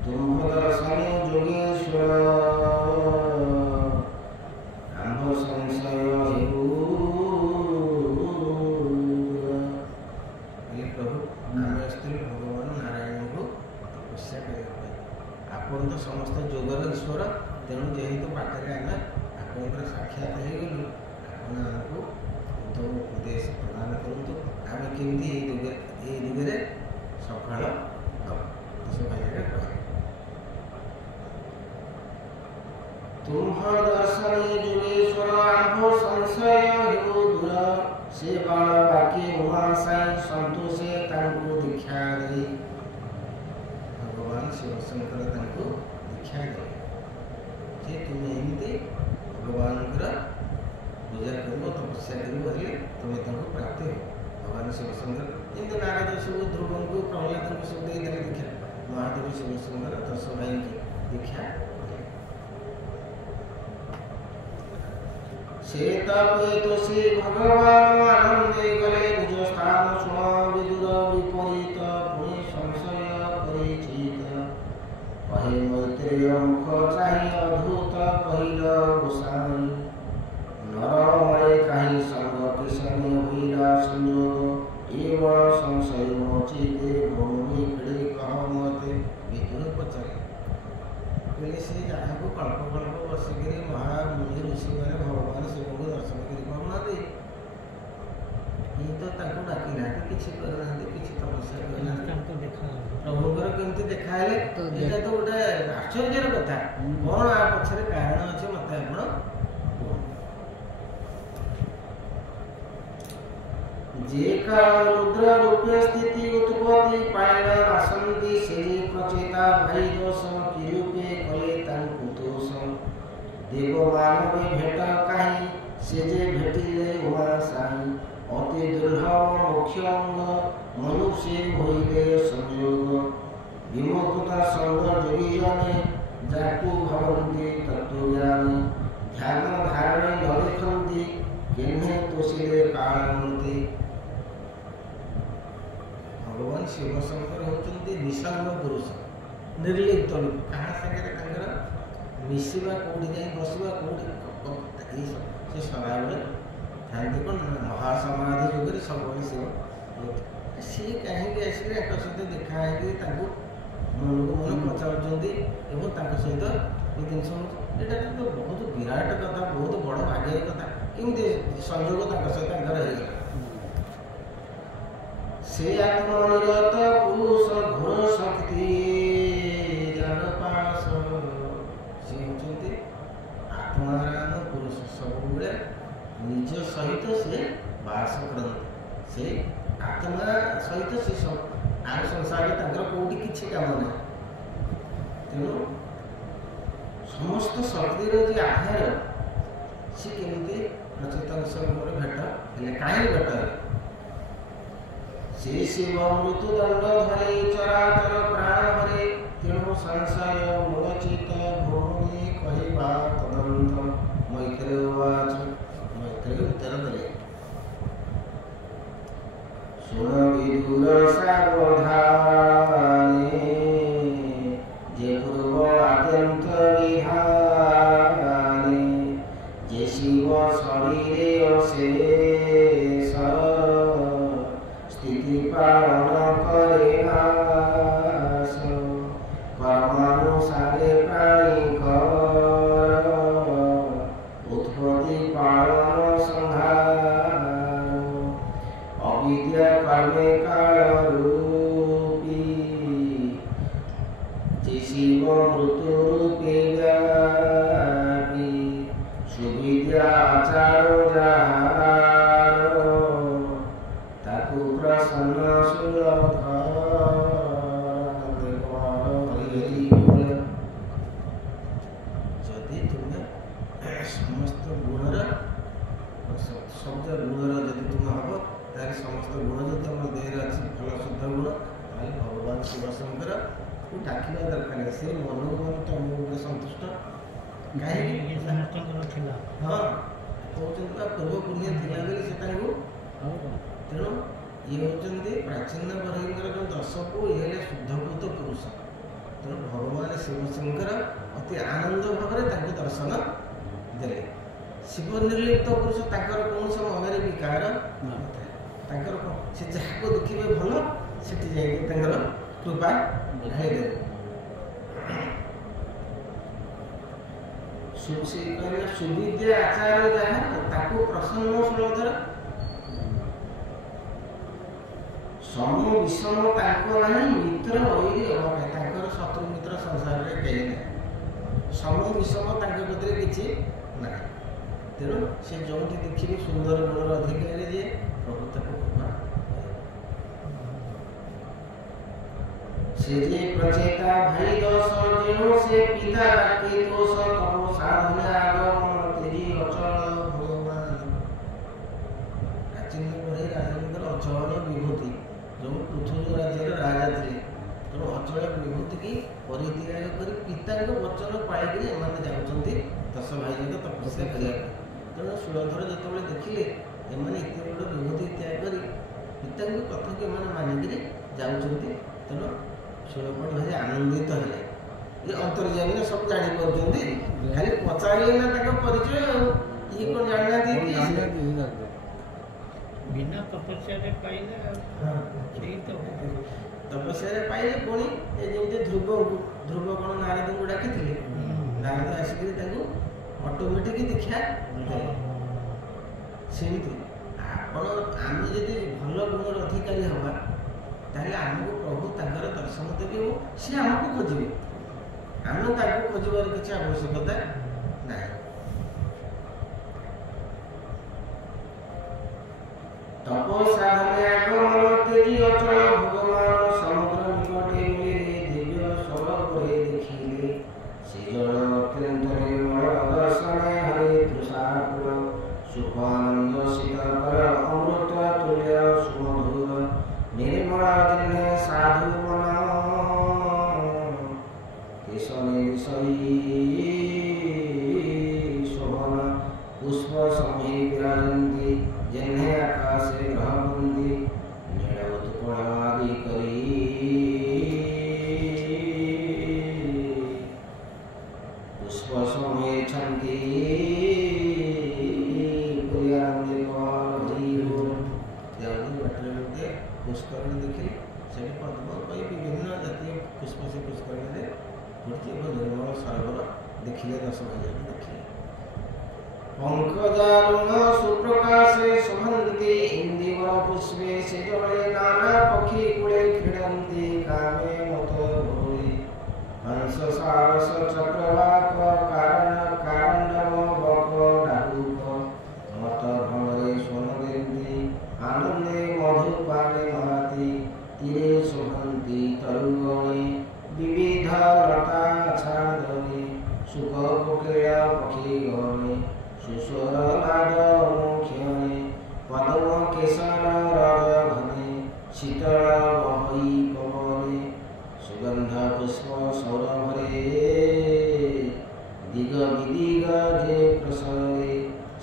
तुम दर्शने जोगेश्वर आंभ संशय हेतु ये प्रभु आम स्त्री भगवान नारायण को तपस्या करने आपन तो समस्त जोगर ईश्वर तेणु जेहेतु पाखे आम आपंकर साक्षात हो गलु आपको उत्तम उपदेश प्रदान करूँ आम केमी दिगरे सफल कह तुम दर्शनी जोगेश्वर आंभ संशय हेतु दूर से बाण बाकी उमा साई संतोषे तांको दीक्षा दे भगवान शिव शंकर तांको दीक्षा दे जे तुम्हें एमती भगवान पूजा कर तपस्या कर तुम्हें प्राप्ति हो भगवान शिव शंकर जमी नारद सब ध्रुव को प्रहलाद को सब दे दीक्षा महादेव शिव शंकर 10 भाई की दीक्षा से तपे तो से भगवान आनंदे गले निज स्थान सुन विदुर विपरीत पुनि संशय परिचित कहे मैत्रेय मुख चाहि अद्भुत पहिल गोसाई नरमय कहीं संग किसने हुईला संयोग एवं संशय मोचिते भूमि खड़े कह मते विदुर पचारे बोले से जहाँ को कल्प कल्प बसिक महामुनि ऋषि मैंने भगवान शिव को दर्शन कर पाऊना ये तो डाकी ना किसी करना किसी तपस्या करना प्रभुଙ୍କର କେମିତି ଦେଖାହେଲେ ଏଇଟା ତ ଗୋଟେ ଆଶ୍ଚର୍ଯ୍ୟର କଥା କଣ ଆ ପଛରେ କାରଣ ଅଛି ମତେ ଆପଣ जे काल रुद्र रूपे स्थिति उत्पत्ति पायन आसंति से प्रचेता भाई दोष किरूपे कले तांकु दोष देव मानव भेट काहि से जे भेटिले उमा साई अति दुर्लभ मुख्य अंग मनुष्य होइले संयोग विमुक्त संग जोगी जने जाकु भवन्ति तत्वज्ञानी ध्यान धारणे न देखन्ति केन्हे तोषिले कालमूर्ति भगवान शिव शंकर होती निसंग पुरुष निर्लिप्त लोक क्या सागर मिसवा कौटी जाए बसवा कौटी से सदाबले था कौन महासमाधि जुगे सब शिव सी कहीं आसिक सहित देखा मन को मन पचार सहित ये जिन यहाँ तो बहुत विराट कथा बहुत बड़ भाग्य कथा केमी संयोग सहित होगा से आत्मनिरत पुरुष घोर शक्ति जार पास से होती आत्माराम पुरुष सब निज सहित से बास करते से आत्मा सहित से सब आम संसार कौटी किसी काम ना तेणु समस्त शक्तिर जो आधार सी केमी प्रचेतन ईश्वर भेट हेल्ले कहीं भेट से शिव मृत्युदंड धरे चराचर प्राण हरे तेणु संशय मूलचित भूमि कहवा तदंत मैत्रेय उवाच मैत्रेय उत्तर देले सुन विदुर सावधाने जे पूर्व आद्यंत विधाने जे शिव शरीरे अशेष स्थिति पालन करे नाश कर्मानुसारे प्राणी कर उत्पत्ति पालन संहार अविद्या कर्मे काल रूपी जे शिव मृत्यु रूपे व्यापी सुविद्या आचार जहार प्रसन्न जदि तुम्हें समस्त गुणर शब्द गुणर जदि तुम हम ଶିବଶଙ୍କର ଡାକିବା ଦରକାର ନାହିଁ, ସେ ମନକୁ ମନ ତମକୁ ଗୋଟେ ସନ୍ତୁଷ୍ଟ କାହିଁକି ସମସ୍ତଙ୍କର ଥିଲା। ହଁ କହୁଛନ୍ତି ବା ପୂର୍ବ ପୁଣ୍ୟ ଥିଲା ବୋଲି ସେ ତାଙ୍କୁ ଆଉ କ'ଣ? ତେଣୁ ଇଏ ହେଉଛନ୍ତି ପ୍ରାଚୀନ ବରେଇଙ୍କର ଯେଉଁ ଦଶକୁ ଇଏ ହେଲେ ଶୁଦ୍ଧଭୂତ ପୁରୁଷ। ତେଣୁ ଭଗବାନ ଶିବଶଙ୍କର ଅତି ଆନନ୍ଦ ଭାବରେ ତାଙ୍କୁ ଦର୍ଶନ ଦେଲେ। ଶିବ ନିର୍ଲିପ୍ତ ପୁରୁଷ, ତାଙ୍କର କୌଣସି ମନରେ ବିକାର ନଥାଏ। ତାଙ୍କର ସେ ଯାହାକୁ ଦେଖିବେ ଭଲ ସେଠି ଯାଇକି ତାଙ୍କର କୃପା ଢାଳିଦେବେ। ସୁବିଦ୍ୟା ଆଚାର ଯାହା ତାକୁ ପ୍ରସନ୍ନ ସୁଳଧର ସମ ବିଷମ ତାଙ୍କ ନାହିଁ ମିତ୍ର ଐରି ଅଭାବ। ତାଙ୍କର ଶତ୍ରୁ ମିତ୍ର ସଂସାରରେ କେହି ନାହିଁ, ସମ ବିଷମ ତାଙ୍କ ଭିତରେ କିଛି ନାହିଁ। ତେଣୁ ସେ ଯେଉଁଠି ଦେଖିବେ ସୁନ୍ଦର ଗୁଣର ଅଧିକାରୀ ଯିଏ ପ୍ରଭୁ ତାକୁ କୃପା ସେ ଯେ ପ୍ରଚେତା ଭାଇ ଦୋଷ ଯେଣୁ ସେ ପିତା ଡାକେ ଦୋଷ ତବ ସାଧନା ଆଗମନ ତେଜି ଅଚଳ ଭଗବାନ। ପ୍ରାଚୀନ ବଢ଼େଇ ରାଜାଙ୍କର ଅଚଳ ବିଭୂତି, ଯେଉଁ ପୃଥ୍ୱୀ ରାଜ୍ୟର ରାଜା ଥିଲେ। ତେଣୁ ଅଚଳ ବିଭୂତିକି ପରିତ୍ୟାଗ କରି ପିତାଙ୍କ ବଚନ ପାଇକରି ଏମାନେ ଯାଉଛନ୍ତି ଦଶ ଭାଇ ଯାକ ତପସ୍ୟା କରିବା ପାଇଁ। ତେଣୁ ସୁଳଧର ଯେତେବେଳେ ଦେଖିଲେ ଏମାନେ ଏତେ ବଡ଼ ବିଭୂତି ତ୍ୟାଗ କରି ପିତାଙ୍କ କଥାକୁ ଏମାନେ ମାନିକିରି ଯାଉଛନ୍ତି, ତେଣୁ ସୁଳଭ ଭାରି ଆନନ୍ଦିତ ହେଲେ। ଏ ଅନ୍ତର୍ଯାମୀରେ ସବୁ ଜାଣିପାରୁଛନ୍ତି, ଖାଲି ପଚାରିଲେ ନା ତାଙ୍କ ପରିଚୟ, ଆଉ ଇଏ କ'ଣ ଜାଣିନାହାନ୍ତି? ବିନା ତପସ୍ୟାରେ ପାଇଲେ ସେଇ ତପସ୍ୟାରେ ପାଇଲେ। ପୁଣି ଏ ଯେମିତି ଧ୍ରୁବ କ'ଣ ନାରଦଙ୍କୁ ଡାକିଥିଲେ, ନାରଦ ଆସିକିରି ତାଙ୍କୁ ଅଟୋମେଟିକ୍ ଦୀକ୍ଷା ଦେଲେ। ସେମିତି ଆମେ ଯଦି ଭଲ ଗୁଣର ଅଧିକାରୀ ହେବା ତାହେଲେ ଆମକୁ ପ୍ରଭୁ ତାଙ୍କର ଦର୍ଶନ ଦେବେ ଓ ସେ ଆମକୁ ଖୋଜିବେ। ଆମେ ତାଙ୍କୁ ଖୋଜିବାର କିଛି ଆବଶ୍ୟକତା ନାହିଁ। ତପ ସାଧନେ ଆଗମନ ତେଜି ଅଚଳ ଭଗବାନ ସମୁଦ୍ର ନିକଟେ ମିଳିଲେ ଦିବ୍ୟ ସ୍ୱରୂପରେ ଦେଖିଲେ। ସେ ଜଳ ଅତ୍ୟନ୍ତ ନିର୍ମଳ ଦର୍ଶନେ ହରି ତୃଷାକୁଳ ସୁଖାନନ୍ଦ ଶୀତକର ଅମୃତ ତୁଲ୍ୟ ସୁମଧୁର ନିର୍ମଳ ଦିନେ ସାଧୁ ମନ କେଶନେ ବିଷୟୀ ଶୋଭନ ପୁଷ୍ପ ସମୀ ବିରାଜନ୍ତି ଯେହ୍ନେ ଆକାଶେ ଗ୍ରହବନ୍ଦୀ ନୀଳ ଉତ୍ପଳ ଆଦି କରି ପୁଷ୍ପ ସମେଛନ୍ତି ପୁଷ୍କରଣୀ ଦେଖିଲେ ସେଠି ପଦ୍ମ ପାଇଁ ବିଭିନ୍ନ ଜାତୀୟ ପୁଷ୍ପ ସେ ପୁଷ୍କରଣୀରେ ପଡ଼ିଛି ଏବଂ ନିର୍ମଳ ସରୋବର ଦେଖିଲେ ଦଶ ଭାଇଯାକ ଦେଖିଲେ। ପଙ୍କଜାରୁଣ ସୁପ୍ରକାଶେ ଶୋଭନ୍ତି ଇନ୍ଦିବର ପୁଷ୍ପେ ସେ ଜଳେ ନାନା ପକ୍ଷୀ କୂଳେ କ୍ରୀଡ଼ନ୍ତି କାମେ ମତ ଭୋରେ ହଂସ ସାରସ ଚକ୍ରବାକ କାରଣ୍ଡବ ବକ ଡାକୁକ ମତ ଭଙ୍ଗରେ ସ୍ୱନ ଦେନ୍ତି ଆନନ୍ଦେ ମଧୁପାନେ ମହାତି ତୀରେ ଶୋଭନ୍ତି ତରୁଗଣେ ବିବିଧ ଲତା ଛାଦନେ ସୁଖ କୋକିଳ ପକ୍ଷୀ ଗଣେ ସୁସ୍ୱର ନାଦ ମୁଖ୍ୟନେ ପଦ୍ମ କେଶର ରଜ ଘନେ ଶୀତଳ ବହଇ ପବନେ ସୁଗନ୍ଧ ପୁଷ୍ପ ସୌରଭରେ ଦିଗ ବିଦିଗ ଯେ ପ୍ରସରେ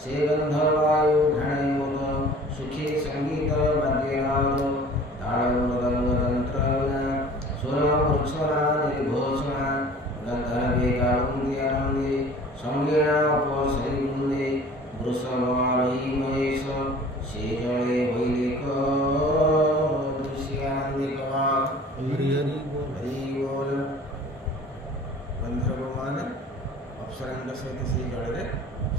ସେ ଗନ୍ଧ ବାୟୁ ଘାଣେ ମଦ ସୁଖୀ ସଙ୍ଗୀତ ବାଦ୍ୟନାଦ ତାଳ ମୃଦଙ୍ଗ ଯନ୍ତ୍ରଣା ସ୍ୱର ମୂର୍ଚ୍ଛନା ନିର୍ଘୋଷଣା ଗନ୍ଧର୍ବେ ଗାଳନ୍ତି ଆନନ୍ଦେ ସଙ୍ଗୀଣା ଅପସରି ବୃନ୍ଦେ ବୃଷଭ ଆରୋହୀ ମହେଶ ସେ ଜଳେ ହଇଲେ ଦୃଶ୍ୟ ଆନନ୍ଦିକ ହରି ହରି ବୋଲ। ଗନ୍ଧର୍ବମାନେ ଅପ୍ସରାଙ୍କ ସହିତ ସେହି ଜଳରେ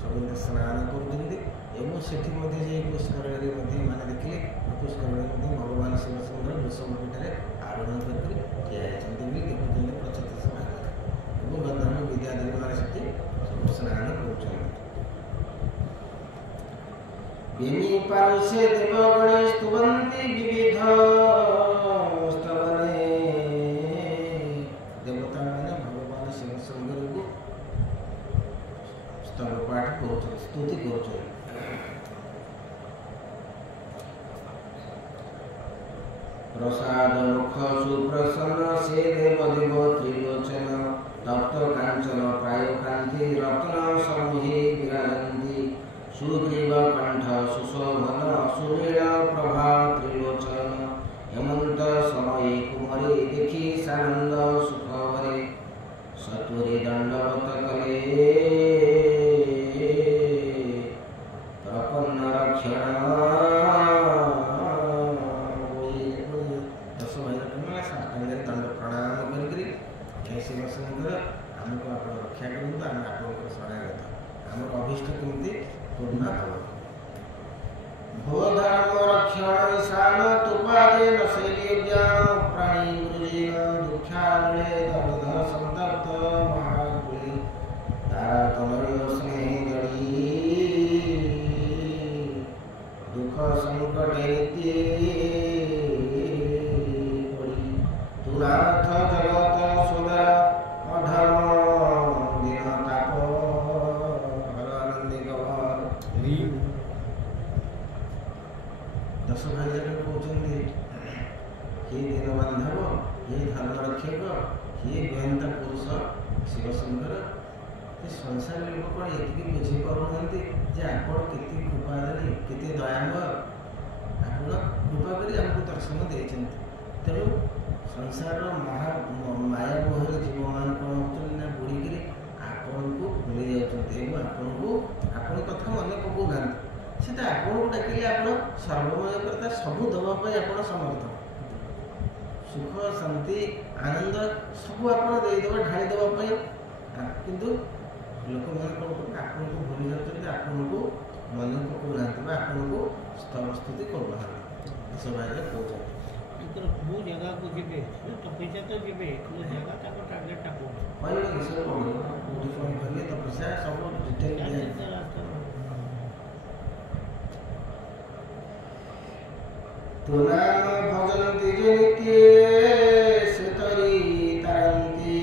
ସମସ୍ତେ ସ୍ନାନ କରୁଛନ୍ତି ଏବଂ ସେଠି ମଧ୍ୟ ସେଇ ପୁଷ୍କରଣୀରେ ମଧ୍ୟ ଏମାନେ ଦେଖିଲେ ପୁଷ୍କରଣୀରେ ମଧ୍ୟ ଭଗବାନ ଶିବଶଙ୍କର ବୃଷଭ ପୀଠରେ ଆରୋହଣ କରି ଠିଆ ହେଇଛନ୍ତି ବୋଲି ଦେଖୁଛନ୍ତି ପ୍ରଚିତ ସମାଜରେ ଏବଂ ଗନ୍ଧର୍ବ ବିଦ୍ୟାଧରୀମାନେ ସେଠି ସବୁ ସ୍ନାନ କରୁଛନ୍ତି। ବେନି ପାରୁଷେ ଦେବଗଣେ ସ୍ତୁବନ୍ତି ବିବିଧ ସ୍ତବନେ ଦେବତାମାନେ ଭଗବାନ ଶିବଶଙ୍କରଙ୍କୁ ସ୍ତବ ପାଠ କରୁଛନ୍ତି, ସ୍ତୁତି କରୁଛନ୍ତି। प्रसाद मुख सुप्रसन्न से देव देव त्रिलोचन तप्त कांचन प्राय कांति रत्न समूहे विराजन्ति सुग्रीव कंठ सुशोभन सुनील प्रभा त्रिलोचन हेमंत समय कुमारी देखी सानंद सुख भरे सत्वरे दंडवत कले प्रपन्न रक्षण दंड प्रणाम कर शिवशंकर आमको आप रक्षा करूँ आम आपंकर शरणागत आम अभीष्ट केमती पूर्ण हम भो धर्म रक्षण ईशान तुपादे नशैली ज्ञान प्राणी गुरुजीन दुखालय दर्द संतप्त महाकुली तारा तनय स्नेह जड़ी दुख संकट नाथ जगत सुंदर अधर्म दिन ताप हर आनंदी गवर दश भाई जन कहते ये दिन बांधव ये धर्म रक्षक ये गोयंता पुरुष शिवशंकर ये संसार लोक कौन ये बुझी पाना जे आप कृपाधारी केते दयामय आप कृपा कर आमको दर्शन देते तेणु संसार महा माया मोहर जीव मान कौन होना बुड़ीक आपन को भूली जाते आपन को आपन कथा मन पकाना से आपन को डाकिले आप सर्वमय करता सबू दवाई आप समर्थ सुख शांति आनंद सब आप ढाई देवाई किंतु लोक मैंने कौन कर आपन को भूली जाते आपन को मन पकाना आपन को स्तुति करना सब कहते वो जगह को जीवे तो पैसा तो जीवे वो जगह तक टारगेट टाको भाई विषय पड़ो डिफाइन करिए तो पैसा सब डिटेल दे तुनाम भजन्ति जनित्ये सेतरी तरन्ति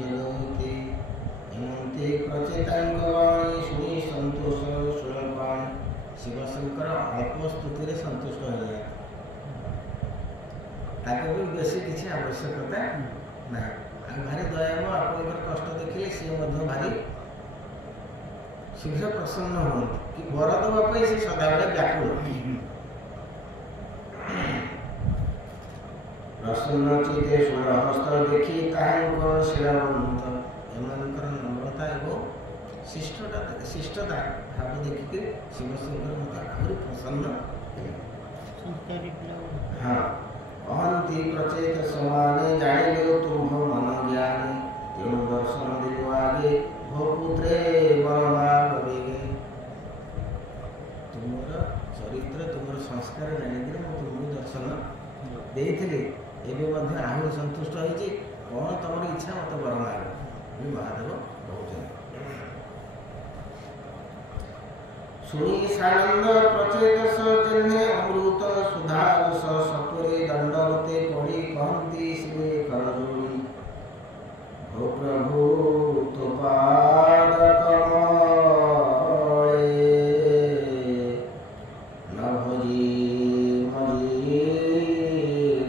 जगति हेमन्ति प्रचेतांगवाणी सुनी संतोष सुलभान शिवशंकर अल्प स्तुति संतुष्ट हो जाए ताको भी बेसी किसी आवश्यकता ना भारी दयाम आपंकर कष्ट देखिले सी भारी शीघ्र प्रसन्न हूँ कि वर देवाई से सदाबले व्याकुल प्रसन्न चिते सुरहस्त देखी शिरावंत एमंकर नम्रता एवं शिष्टता भाव देखिक शिवशंकर मत आहरी प्रसन्न हाँ अहंती प्रचेत समाने जानिलो तुम मन ज्ञानी तेणु दर्शन दिलो आगे भो पुत्रे बरमा करेगे तुमर चरित्र तुमर संस्कार जानिक तुमको दर्शन देइथिले एबे मध्य आहरी संतुष्ट होइछि कौन तुम इच्छा मत वर माग महादेव कहते सुनी सानंद प्रचेत सजन्य अमृत सुधारस सत्वरे दंडवते पड़ी कहती शिवे करजोड़ी हो प्रभु तो पाद कमले न भजी मजी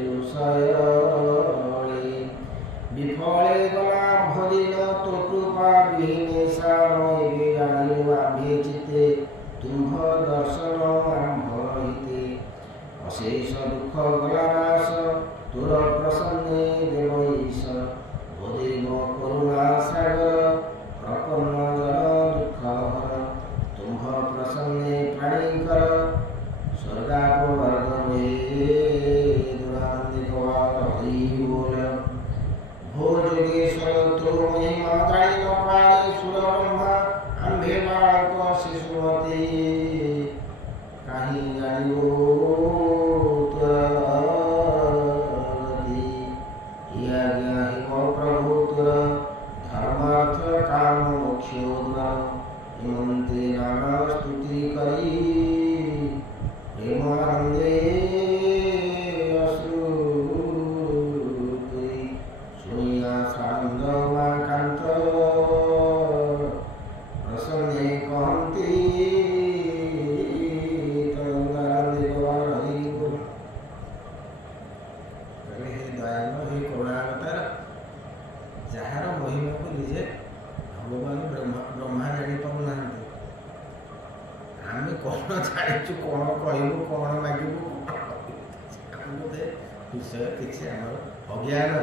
रुषयले विफले गला भजिल तो कृपा विहीने सारो एबे जानिलु आम्भे चित्ते तुम्भ दर्शन आरंभ रहिते अशेष दुख गलानाश तुर प्रसन्ने देवईश बोदेव करुणा सागर प्रपन्न जन दुख हर तुम्भ प्रसन्ने प्राणीकर स्वर्गाप वर्ग दुरानंदिक हरि बोल भो जोगेश्वर तो महिमा जानी न पारे सुर ब्रह्मा आंबे बालक शिशुमती कहीं जानियो प्रभु तुर धर्मार्थ काम मोक्ष हिमंते नाना स्तुति करी प्रेमानंदे सुनिया सानंद कांत प्रसन्ने कहती तंगानंदे हरि କ'ଣ ମାଗିବୁ ଆମକୁ ବିଷୟ କିଛି ଆମର ଅଜ୍ଞାନ,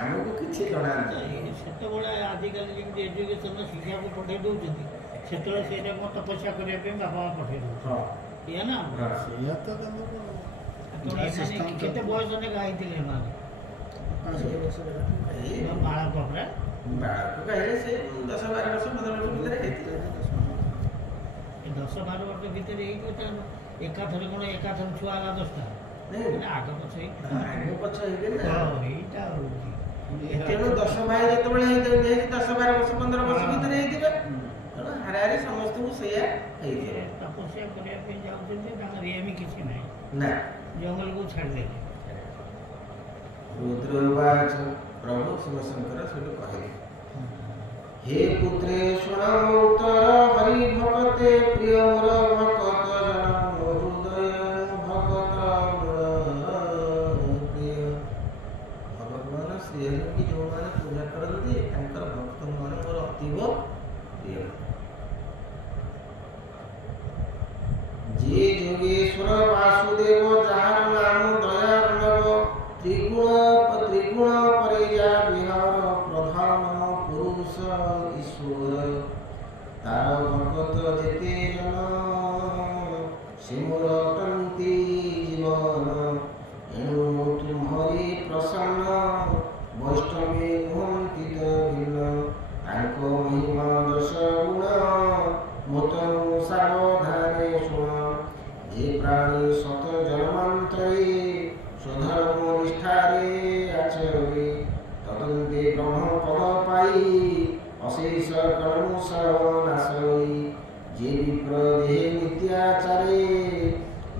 ଆମକୁ କିଛି ଜଣାନାହିଁ। ସେତେବେଳେ ଆଜିକାଲି ଯେମିତି ଏଜୁକେସନ୍ ଶିକ୍ଷାକୁ ପଠାଇ ଦେଉଛନ୍ତି, ସେତେବେଳେ ସେଇଟା କ'ଣ ତପସ୍ୟା କରିବା ପାଇଁ ବାପା ମା ପଠାଇ ଦେଉଛନ୍ତି। ଏଇଆ ନା ସେଇଆ ତ ତାଙ୍କର କେତେ ବୟସ ନେକା ହେଇଥିଲେ ଏମାନେ? ଏଇ ବାଳକ ପରା ବାଳକ କହିଲେ ସେ 10-12 ବର୍ଷ 15 ବର୍ଷ ଭିତରେ ହେଇଥିଲେ। ଏ 10-12 ବର୍ଷ ଭିତରେ ହେଇକି ଏକାଥରେ କ'ଣ ଏକାଥରେ ଛୁଆ ହେଲା 10ଟା? ଆଗ ପଛ ଆଗ ପଛ ହେଇଗଲେ ଏଇଟା ହେଉଛି। ତେଣୁ 10 ଭାଇ ଯେତେବେଳେ ହେଇଥିବେ ନିହାତି 10-12 ବର୍ଷ 15 ବର୍ଷ ଭିତରେ ହେଇଥିବେ, ତେଣୁ ହାରାହାରି ସମସ୍ତଙ୍କୁ ସେଇଆ ହେଇଥିବ। ତପସ୍ୟା କରିବା ପାଇଁ ଯାଉଛନ୍ତି, ତାଙ୍କର ଏମି କିଛି ନାହିଁ, ନା ଜଙ୍ଗଲକୁ ଛାଡ଼ିଦେଲେ। ରୁଦ୍ରବାଚ ପ୍ରଭୁ ଶିବଶଙ୍କର ସେଠୁ କହିଲେ, ହେ ପୁତ୍ରେ ଶୁଣ ମୋ ଉତ୍ତର, ହରି ଭଗତେ ପ୍ରିୟ ମୋର ଭକତ ଜନ ହୃଦୟ ଭଗତ ପ୍ରିୟ। ଭଗବାନ ଶ୍ରୀହରିଙ୍କୁ ଯେଉଁମାନେ ପୂଜା କରନ୍ତି ତାଙ୍କର ଭକ୍ତ ମାନେ ମୋର ଅତୀବ ପ୍ରିୟ। ଯେ ଯୋଗେଶ୍ୱର ବାସୁଦେବ ଯାହାର ନାମ ଦୟାର୍ଣ୍ଣବ, ତ୍ରିଗୁଣ ପରିଜା ବିହାର ପ୍ରଧାନ ପୁରୁଷ ଈଶ୍ୱର। ତାର ଭଗତ ଯେତେ ଜନ ସେ ମୋର ଅଟନ୍ତି ଜୀବନ। ଏଣୁ ତୁମ୍ଭରି ପ୍ରସନ୍ନ ବୈଷ୍ଣବୀ ନୁହନ୍ତି ତ ଭିନ୍ନ। ତାଙ୍କ ମହିମା ଯଶ ଗୁଣ ମୋତନୁ ସାବଧାନେ ଶୁଣ। ଯେ ପ୍ରାଣୀ ଶତ ଜନ୍ମାନ୍ତରେ ସ୍ୱଧର୍ମ ନିଷ୍ଠାରେ ଆଚରେ, ତଦନ୍ତେ ବ୍ରହ୍ମ ପଦ ପାଇ ଅଶେଷ କଳମୁଷ ନାଶଇ। ଯେ ବିପ୍ର ଦେହେ ନିତ୍ୟାଚାରେ,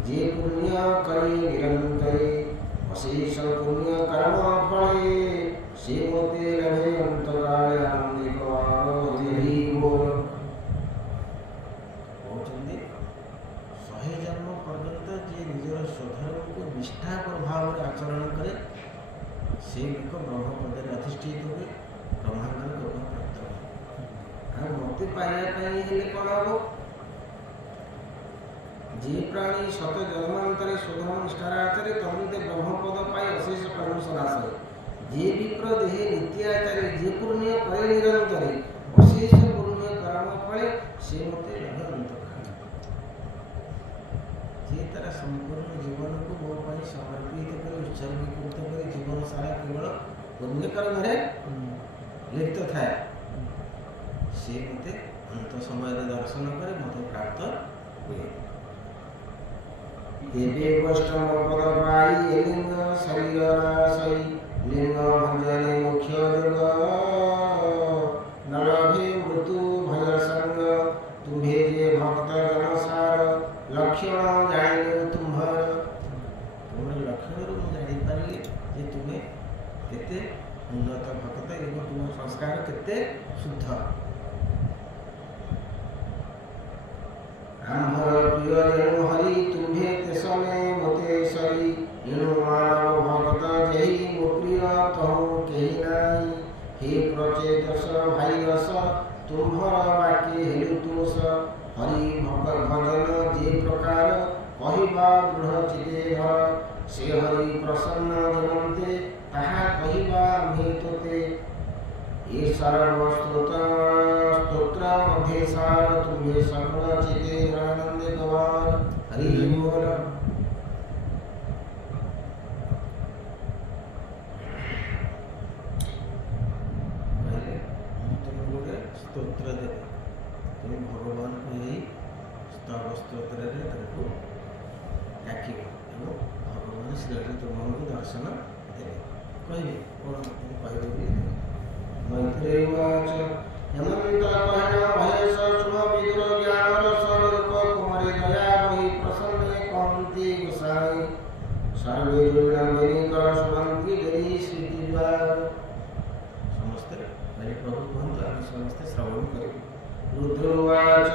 ଯେ ପୁଣ୍ୟ କରି ନିରନ୍ତରେ, ଅଶେଷ ପୁଣ୍ୟ କର୍ମ ଫଳେ ସେ ମୋତେ ରହେ ଅନ୍ତକାଳେ ଆନନ୍ଦିକ। କହୁଛନ୍ତି 100 ଜନ୍ମ ପର୍ଯ୍ୟନ୍ତ ଯିଏ ନିଜର ସ୍ୱଧର୍ମକୁ ନିଷ୍ଠାପର ଭାବରେ ଆଚରଣ କରେ ସେ ଲୋକ ବ୍ରହ୍ମପଦରେ ଅଧିଷ୍ଠିତ ହୁଏ, ବ୍ରହ୍ମାଣ୍ଡର ଲୋକ ପ୍ରାପ୍ତ ହୁଏ। ଆଉ ମୋତେ ପାଇବା ପାଇଁ ହେଲେ କ'ଣ ହବ? ଯେ ପ୍ରାଣୀ ଶତ ଜନ୍ମାନ୍ତରେ ସ୍ୱଧର୍ମ ନିଷ୍ଠାର ଆଚରେ, ତଦନ୍ତେ ବ୍ରହ୍ମପଦ ପାଇ ଅଶେଷ କଳମୁଷ ନାଶ। ଯେ ବିପ୍ର ଦେହେ ନିତ୍ୟାଚାରେ, ଯେ ପୁଣ୍ୟ କରେ ନିରନ୍ତରେ, ଅଶେଷ ପୁଣ୍ୟ କର୍ମ ଫଳେ ସେ ମୋତେ ରହେ ଅନ୍ତକାଳ। ଯେ ତାର ସମ୍ପୂର୍ଣ୍ଣ ଜୀବନକୁ ମୋ ପାଇଁ ସମର୍ପିତ କରି ଉତ୍ସର୍ଗୀକୃତ କରି ଜୀବନ ସାରା କେବଳ ପୁଣ୍ୟକର୍ମରେ ଲିପ୍ତ ଥାଏ, ସେ ମୋତେ ଅନ୍ତ ସମୟରେ ଦର୍ଶନ କରି ମୋତେ ପ୍ରାପ୍ତ ହୁଏ। ତେବେ ବୈଷ୍ଣବ ପଦ ପାଇ ଏ ଲିଙ୍ଗ ଶରୀର ନାଶଇ, ଲିଙ୍ଗ ଭଞ୍ଜନେ ମୁଖ୍ୟ ଯୋଗ ନଲଭେ ମୃତ୍ୟୁ ଭୟ ସଙ୍ଗ। ତୁମ୍ଭେ ଯେ ଭକ୍ତ ଜନସାର, ଲକ୍ଷଣ ଜାଣିଲୁ ତୁମ୍ଭର। ତୁମର ଲକ୍ଷଣରୁ ମୁଁ ଜାଣିପାରିଲି ଯେ ତୁମେ କେତେ ଉନ୍ନତ ଭକ୍ତ ଏବଂ ତୁମ ସଂସ୍କାର କେତେ ଶୁଦ୍ଧ। ଆମ୍ଭର ପ୍ରିୟ ଯେଣୁ ହରି, ତୁମ୍ଭେ ତେସନେ ମୋତେ ସରି। ଏଣୁ ମାନବ ଭକ୍ତ ଯେହି ମୋ ପ୍ରିୟ, ତହୁଁ କେହି ନାହିଁ। ହେ ପ୍ରଚେତସ ଭାଇରସ, ତୁମ୍ଭର ବାକ୍ୟ ହେଲୁ ତୋଷ। ହରି ଭଜନ ଯେ ପ୍ରକାର କହିବା ଦୃଢ଼ ଚିତେ ଧର। ସେ ହରି ପ୍ରସନ୍ନ ଜନନ୍ତେ ତାହା କହିବା ଆମ୍ଭେ ତୋତେ। ଏ ସର୍ବ ସ୍ତୋତ୍ର ମଧ୍ୟ ସାର, ତୁମ୍ଭେ ସକଳ ଚିତେ ଧରାନନ୍ଦେ ଗବାର। ହରି ବୋଲ। କହିଲେ ମୁଁ ତୁମକୁ ଗୋଟେ ସ୍ତୋତ୍ର ଦେବି, ତୁମେ ଭଗବାନଙ୍କୁ ଏହି ସ୍ତବ ସ୍ତୋତ୍ରରେ ତାଙ୍କୁ ଡାକିବ ଏବଂ ଭଗବାନ ଶ୍ରୀହରି ତୁମକୁ ଦର୍ଶନ ଦେବେ। କହିବେ କ'ଣ କହିବେ ବି? ମୈତ୍ରେୟବାଚ ହେମନ୍ତ କହିଣ ଭୟସ ଶୁଣ ବିଦୁର ଜ୍ଞାନ ରସ ଲୋକ କୁମାରେ ଦୟା ବହି ପ୍ରସନ୍ନେ କହନ୍ତି ଗୋସାଇ। ସର୍ବେ ଯୋଗିଣୀକର ଶୁଣନ୍ତି ଡେରି ଶ୍ରୀଦିବା। ସମସ୍ତେ ମାନେ ପ୍ରଭୁ କୁହନ୍ତୁ, ଆମେ ସମସ୍ତେ ଶ୍ରବଣ କରିବୁ। ରୁଦ୍ରବାଚ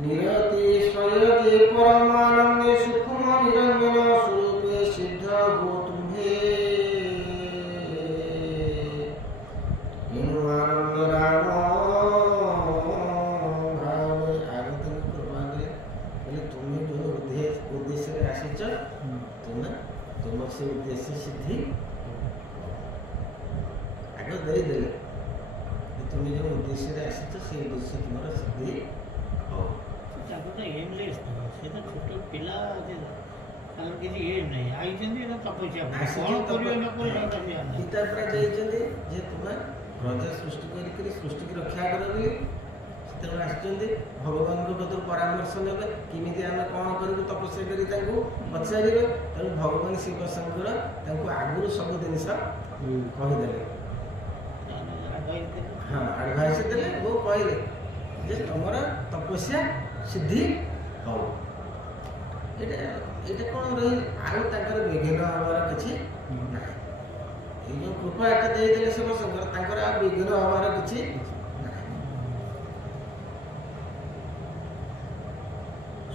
ନିରତି ସ୍ୱୟଂ ପରମାନନ୍ଦେ ସୁଖମ ନିରଞ୍ଜନ ସ୍ୱରୂପେ ସିଦ୍ଧ ଗୋ ତୁମ୍ଭେ। ଏଣୁ ଆନନ୍ଦ ରାମ सिद्धि आगे देदेले तुम जो उद्देश्य आसित से उद्देश्य तुम सिद्धि हो एमलेस से छोट पिला किसी एम नहीं आई तपस्या गीता जे तुम प्रजा सृष्टि सृष्टि की रक्षा कर भगवान कतर परामर्श ने किमी आम कौन करूँ तपस्या कर पचारे तेणु भगवान शिव शंकर आगुरी सब जिन कहीदे हाँ आडभाइस देले वो कहले जे तुम तपस्या सिद्धि हो ये कौन रही आर विघ्न हमार किसी ना ये कृपा एक देदेले शिव शंकर आ विघ्न हमार किसी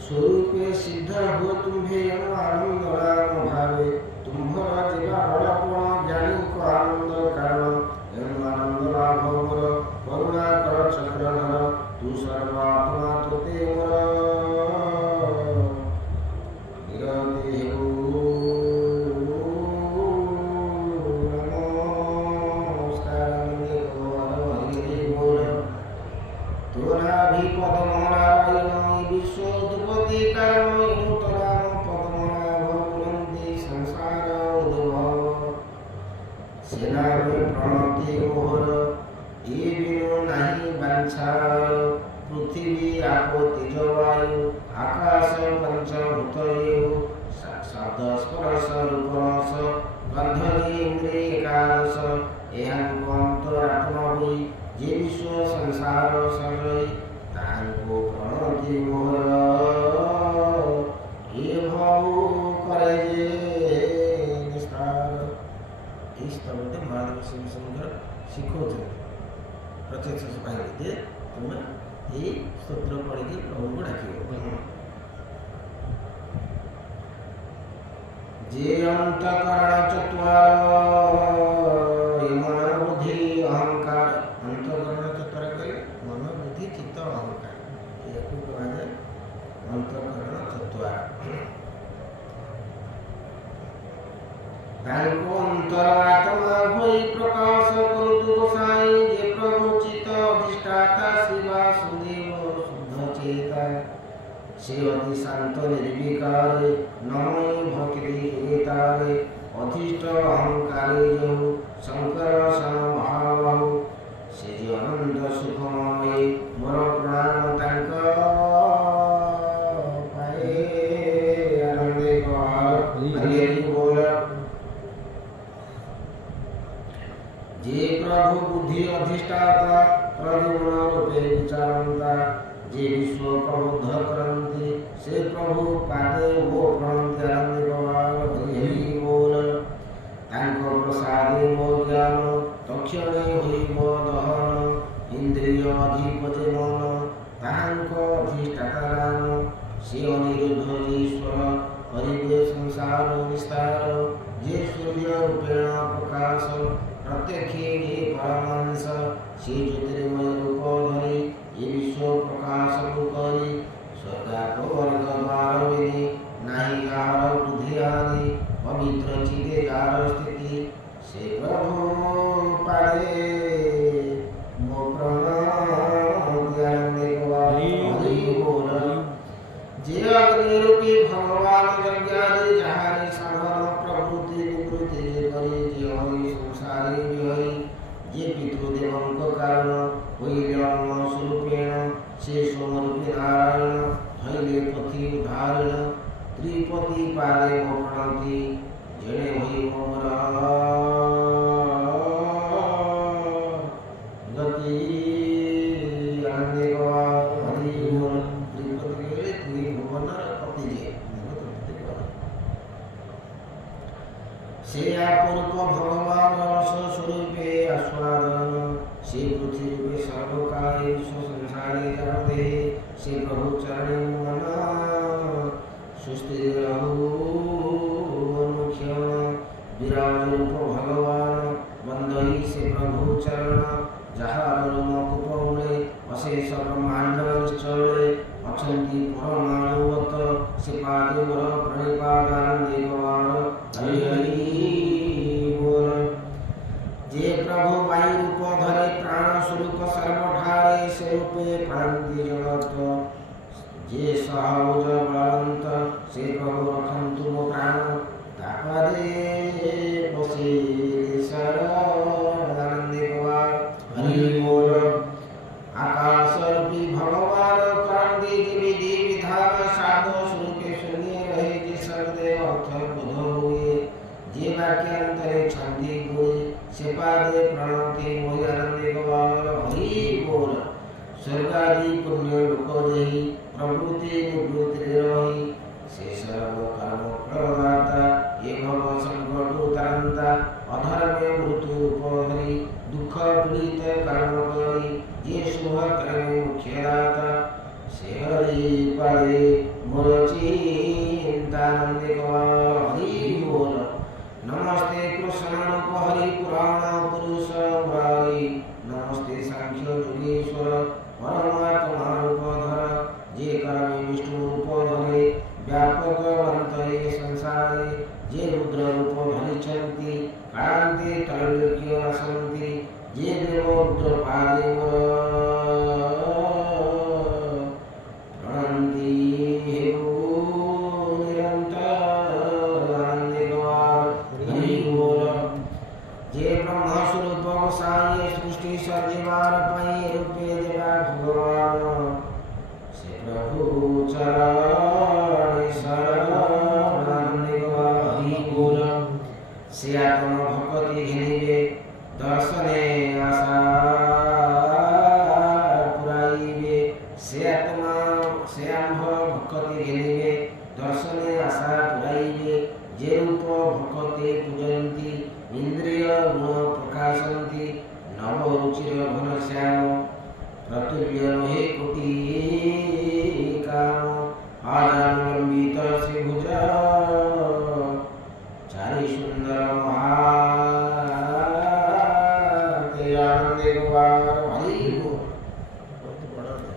स्वरूपे सिद्ध हो तुम्हें आनंद राम भावे तुम्हारा जीवा बड़पण ज्ञानी को आनंद कारण आनंद लाभ मोर करुणा कर चक्रधर तू सर्वात्मा तोते मोर निरते नमस्कार मोर तोरा भी पदमनारायण विश्वोत्पत्ति कारण तोराम पदमनाभ बुलंदी संसार उद्भव सेना में प्रणति मोहर ये बिनु नहीं बंछार पृथ्वी आप तेज वायु आकाश पंचभूत शब्द स्पर्श रूप रस गंध इंद्रिय एकादश एहं अंतरात्मा हुई जे विश्व संसार सर्वई तांको प्रणति मोहर ये भाव करे जे निस्तार इस तरह महादेव शिव शंकर शिखोते प्रत्यक्ष पाइले जे तुम ये स्तोत्र पढ़ी प्रभु को डाकियो जे अंतकरण चत्वार मन बुद्धि अहंकार अंतकरण चत्वार कहले मन बुद्धि चित्त अहंकार याकू कहा जाए अंतकरण चत्वार तांको अंतरात्मा होई प्रकाश करुतु गोसाई जे प्रभु चित्त अधिष्ठाता श्री वासुदेव शुद्ध चेता से अति शांत निर्विकारे नमय भक्ति हेतारे अधिष्ठ अहंकारी जो शंकर सन महाबाहु से जो आनंद सुखमय मोर प्राण तांक पाए आनंदे हरि बोल जे प्रभु बुद्धि अधिष्ठाता प्रद्युम्न रूपे विचारंता जे विश्व प्रबुद्ध करंती से प्रभु पादे वो प्रणति आनंद गवार हरि बोल तांको प्रसादे मो ज्ञान तक्षणे होइब दहन इंद्रिय अधिपति मन तांको अधिष्ठाता नाम से अनिरुद्ध ईश्वर करिबे संसार विस्तार जे सूर्य रूपेण प्रकाश प्रत्यक्षे परमांश से ज्योतिर्मय रूप धरि ये विश्व प्रकाश करी स्वर्गाप वर्ग द्वार विधि नाही जार बुद्धि आदि पवित्र चिते जार स्थिति से प्रभु पारे मो प्रणति आनंदे हरि बोल जे अग्नि रूपी भगवान यज्ञादि जहारी साधन प्रवृत्ति निवृत्ति करी जे हरि संसारी विहरी जे पितृदेवंक कारण होइले अन्न स्वरूपेण से सोमरूपी नारायण धैले पथि उदाहरण त्रिपति पादे मो प्रणति जड़े होई मोर गति आनंदे हरि बोल त्रिपति के त्रिभुवन पति जे से अपूर्व भगवान रस स्वरूपे आस्वादन से पृथ्वी रूपे सर्वकाय विश्व संसारे जगते से प्रभु चरणे मन सुस्थिर रहु अनुक्षण विराज रूप भगवान बंदई से प्रभु चरण जहाँ रूपौले अशेष ब्रह्मांड निश्चले अछंती परमाणुवत से पादे मोर प्रणिपादान देववान हरि हरि ये पालन्ति जगत जे सहज बलवंत से प्रभु रखन्तु मो प्राण तापदे पसे शरणानंदे भगवान हरि बोल आकाश रूपी भगवान क्रांति विधि विधान साधु स्वरूपे शून्य रहे जे सर्वदेव अर्थ बोध हुए जे वाक्य अंतरे छंदी हुए से पादे प्रणति मोहि आनंदे भगवान हरि बोल स्वर्गादि पुण्य लोक देहि प्रवृत्ति निवृत्ति रहि से सर्व कर्म प्रदाता ये भव संकट उतरंता अधर्मे मृत्यु उपहरि दुख पीड़ित कर्म करि ये शुभ कर्म मुख्य दाता से हरि पादे मोर चिंतानंदे हरि बोल नमस्ते कृष्ण रूप हरि पुराण पुरुष मुरारी नमस्ते सांख्य योगेश्वर परमात्मा रूप धर जे कर्मे विष्णु रूप धरे व्यापक वंतये संसारे जे रुद्र रूप धरिछन्ति कान्ते त्रैलोक्य असन्ति जे देव रुद्र पादे प्रणन्ति निरन्तर आनन्दे हरि बोल जे ब्रह्म स्वरूप गोसाई सृष्टि सर्जिवार पई रूपे देवा भगवान से प्रभु चरण शरणानंदे हरि बोल से आत्म भक्ति घिनिबे दर्शने आशा पुराइबे से आत्म भक्ति घिनिबे दर्शने आशा पुराइबे जे रूप भक्ति पूजन्ति इंद्रिय गुण प्रकाशन्ति नव रुचिर घन श्याम प्रतुल्य हे कोटि काम आजानुलंबित से भुज चारि सुंदर महा आनंदे गोपाल हरि बोल बहुत बड़ा है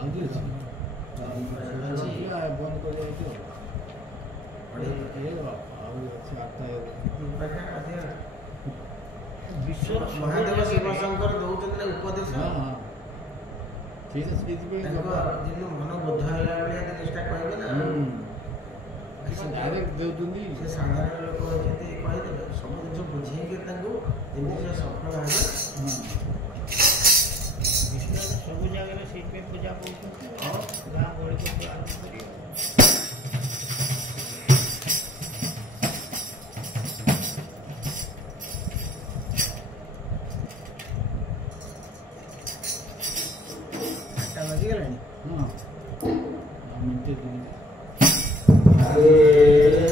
आगे अच्छी बंद कर दो बड़ी ये आगे अच्छी आता है विश्व महादेव शिव शंकर दौचंद्र उपदेश हाँ ठीक है जिन मन बुद्ध होला बेले निष्ठा कहबे ना डायरेक्ट दे दूंगी से साधारण लोक जति कहदेबे सब जिन बुझेके तांको जेमति से सफल हेबे विश्व सब जगह से पूजा करते गाँ गहली को आरंभ करियो हाँ मिनटे हरे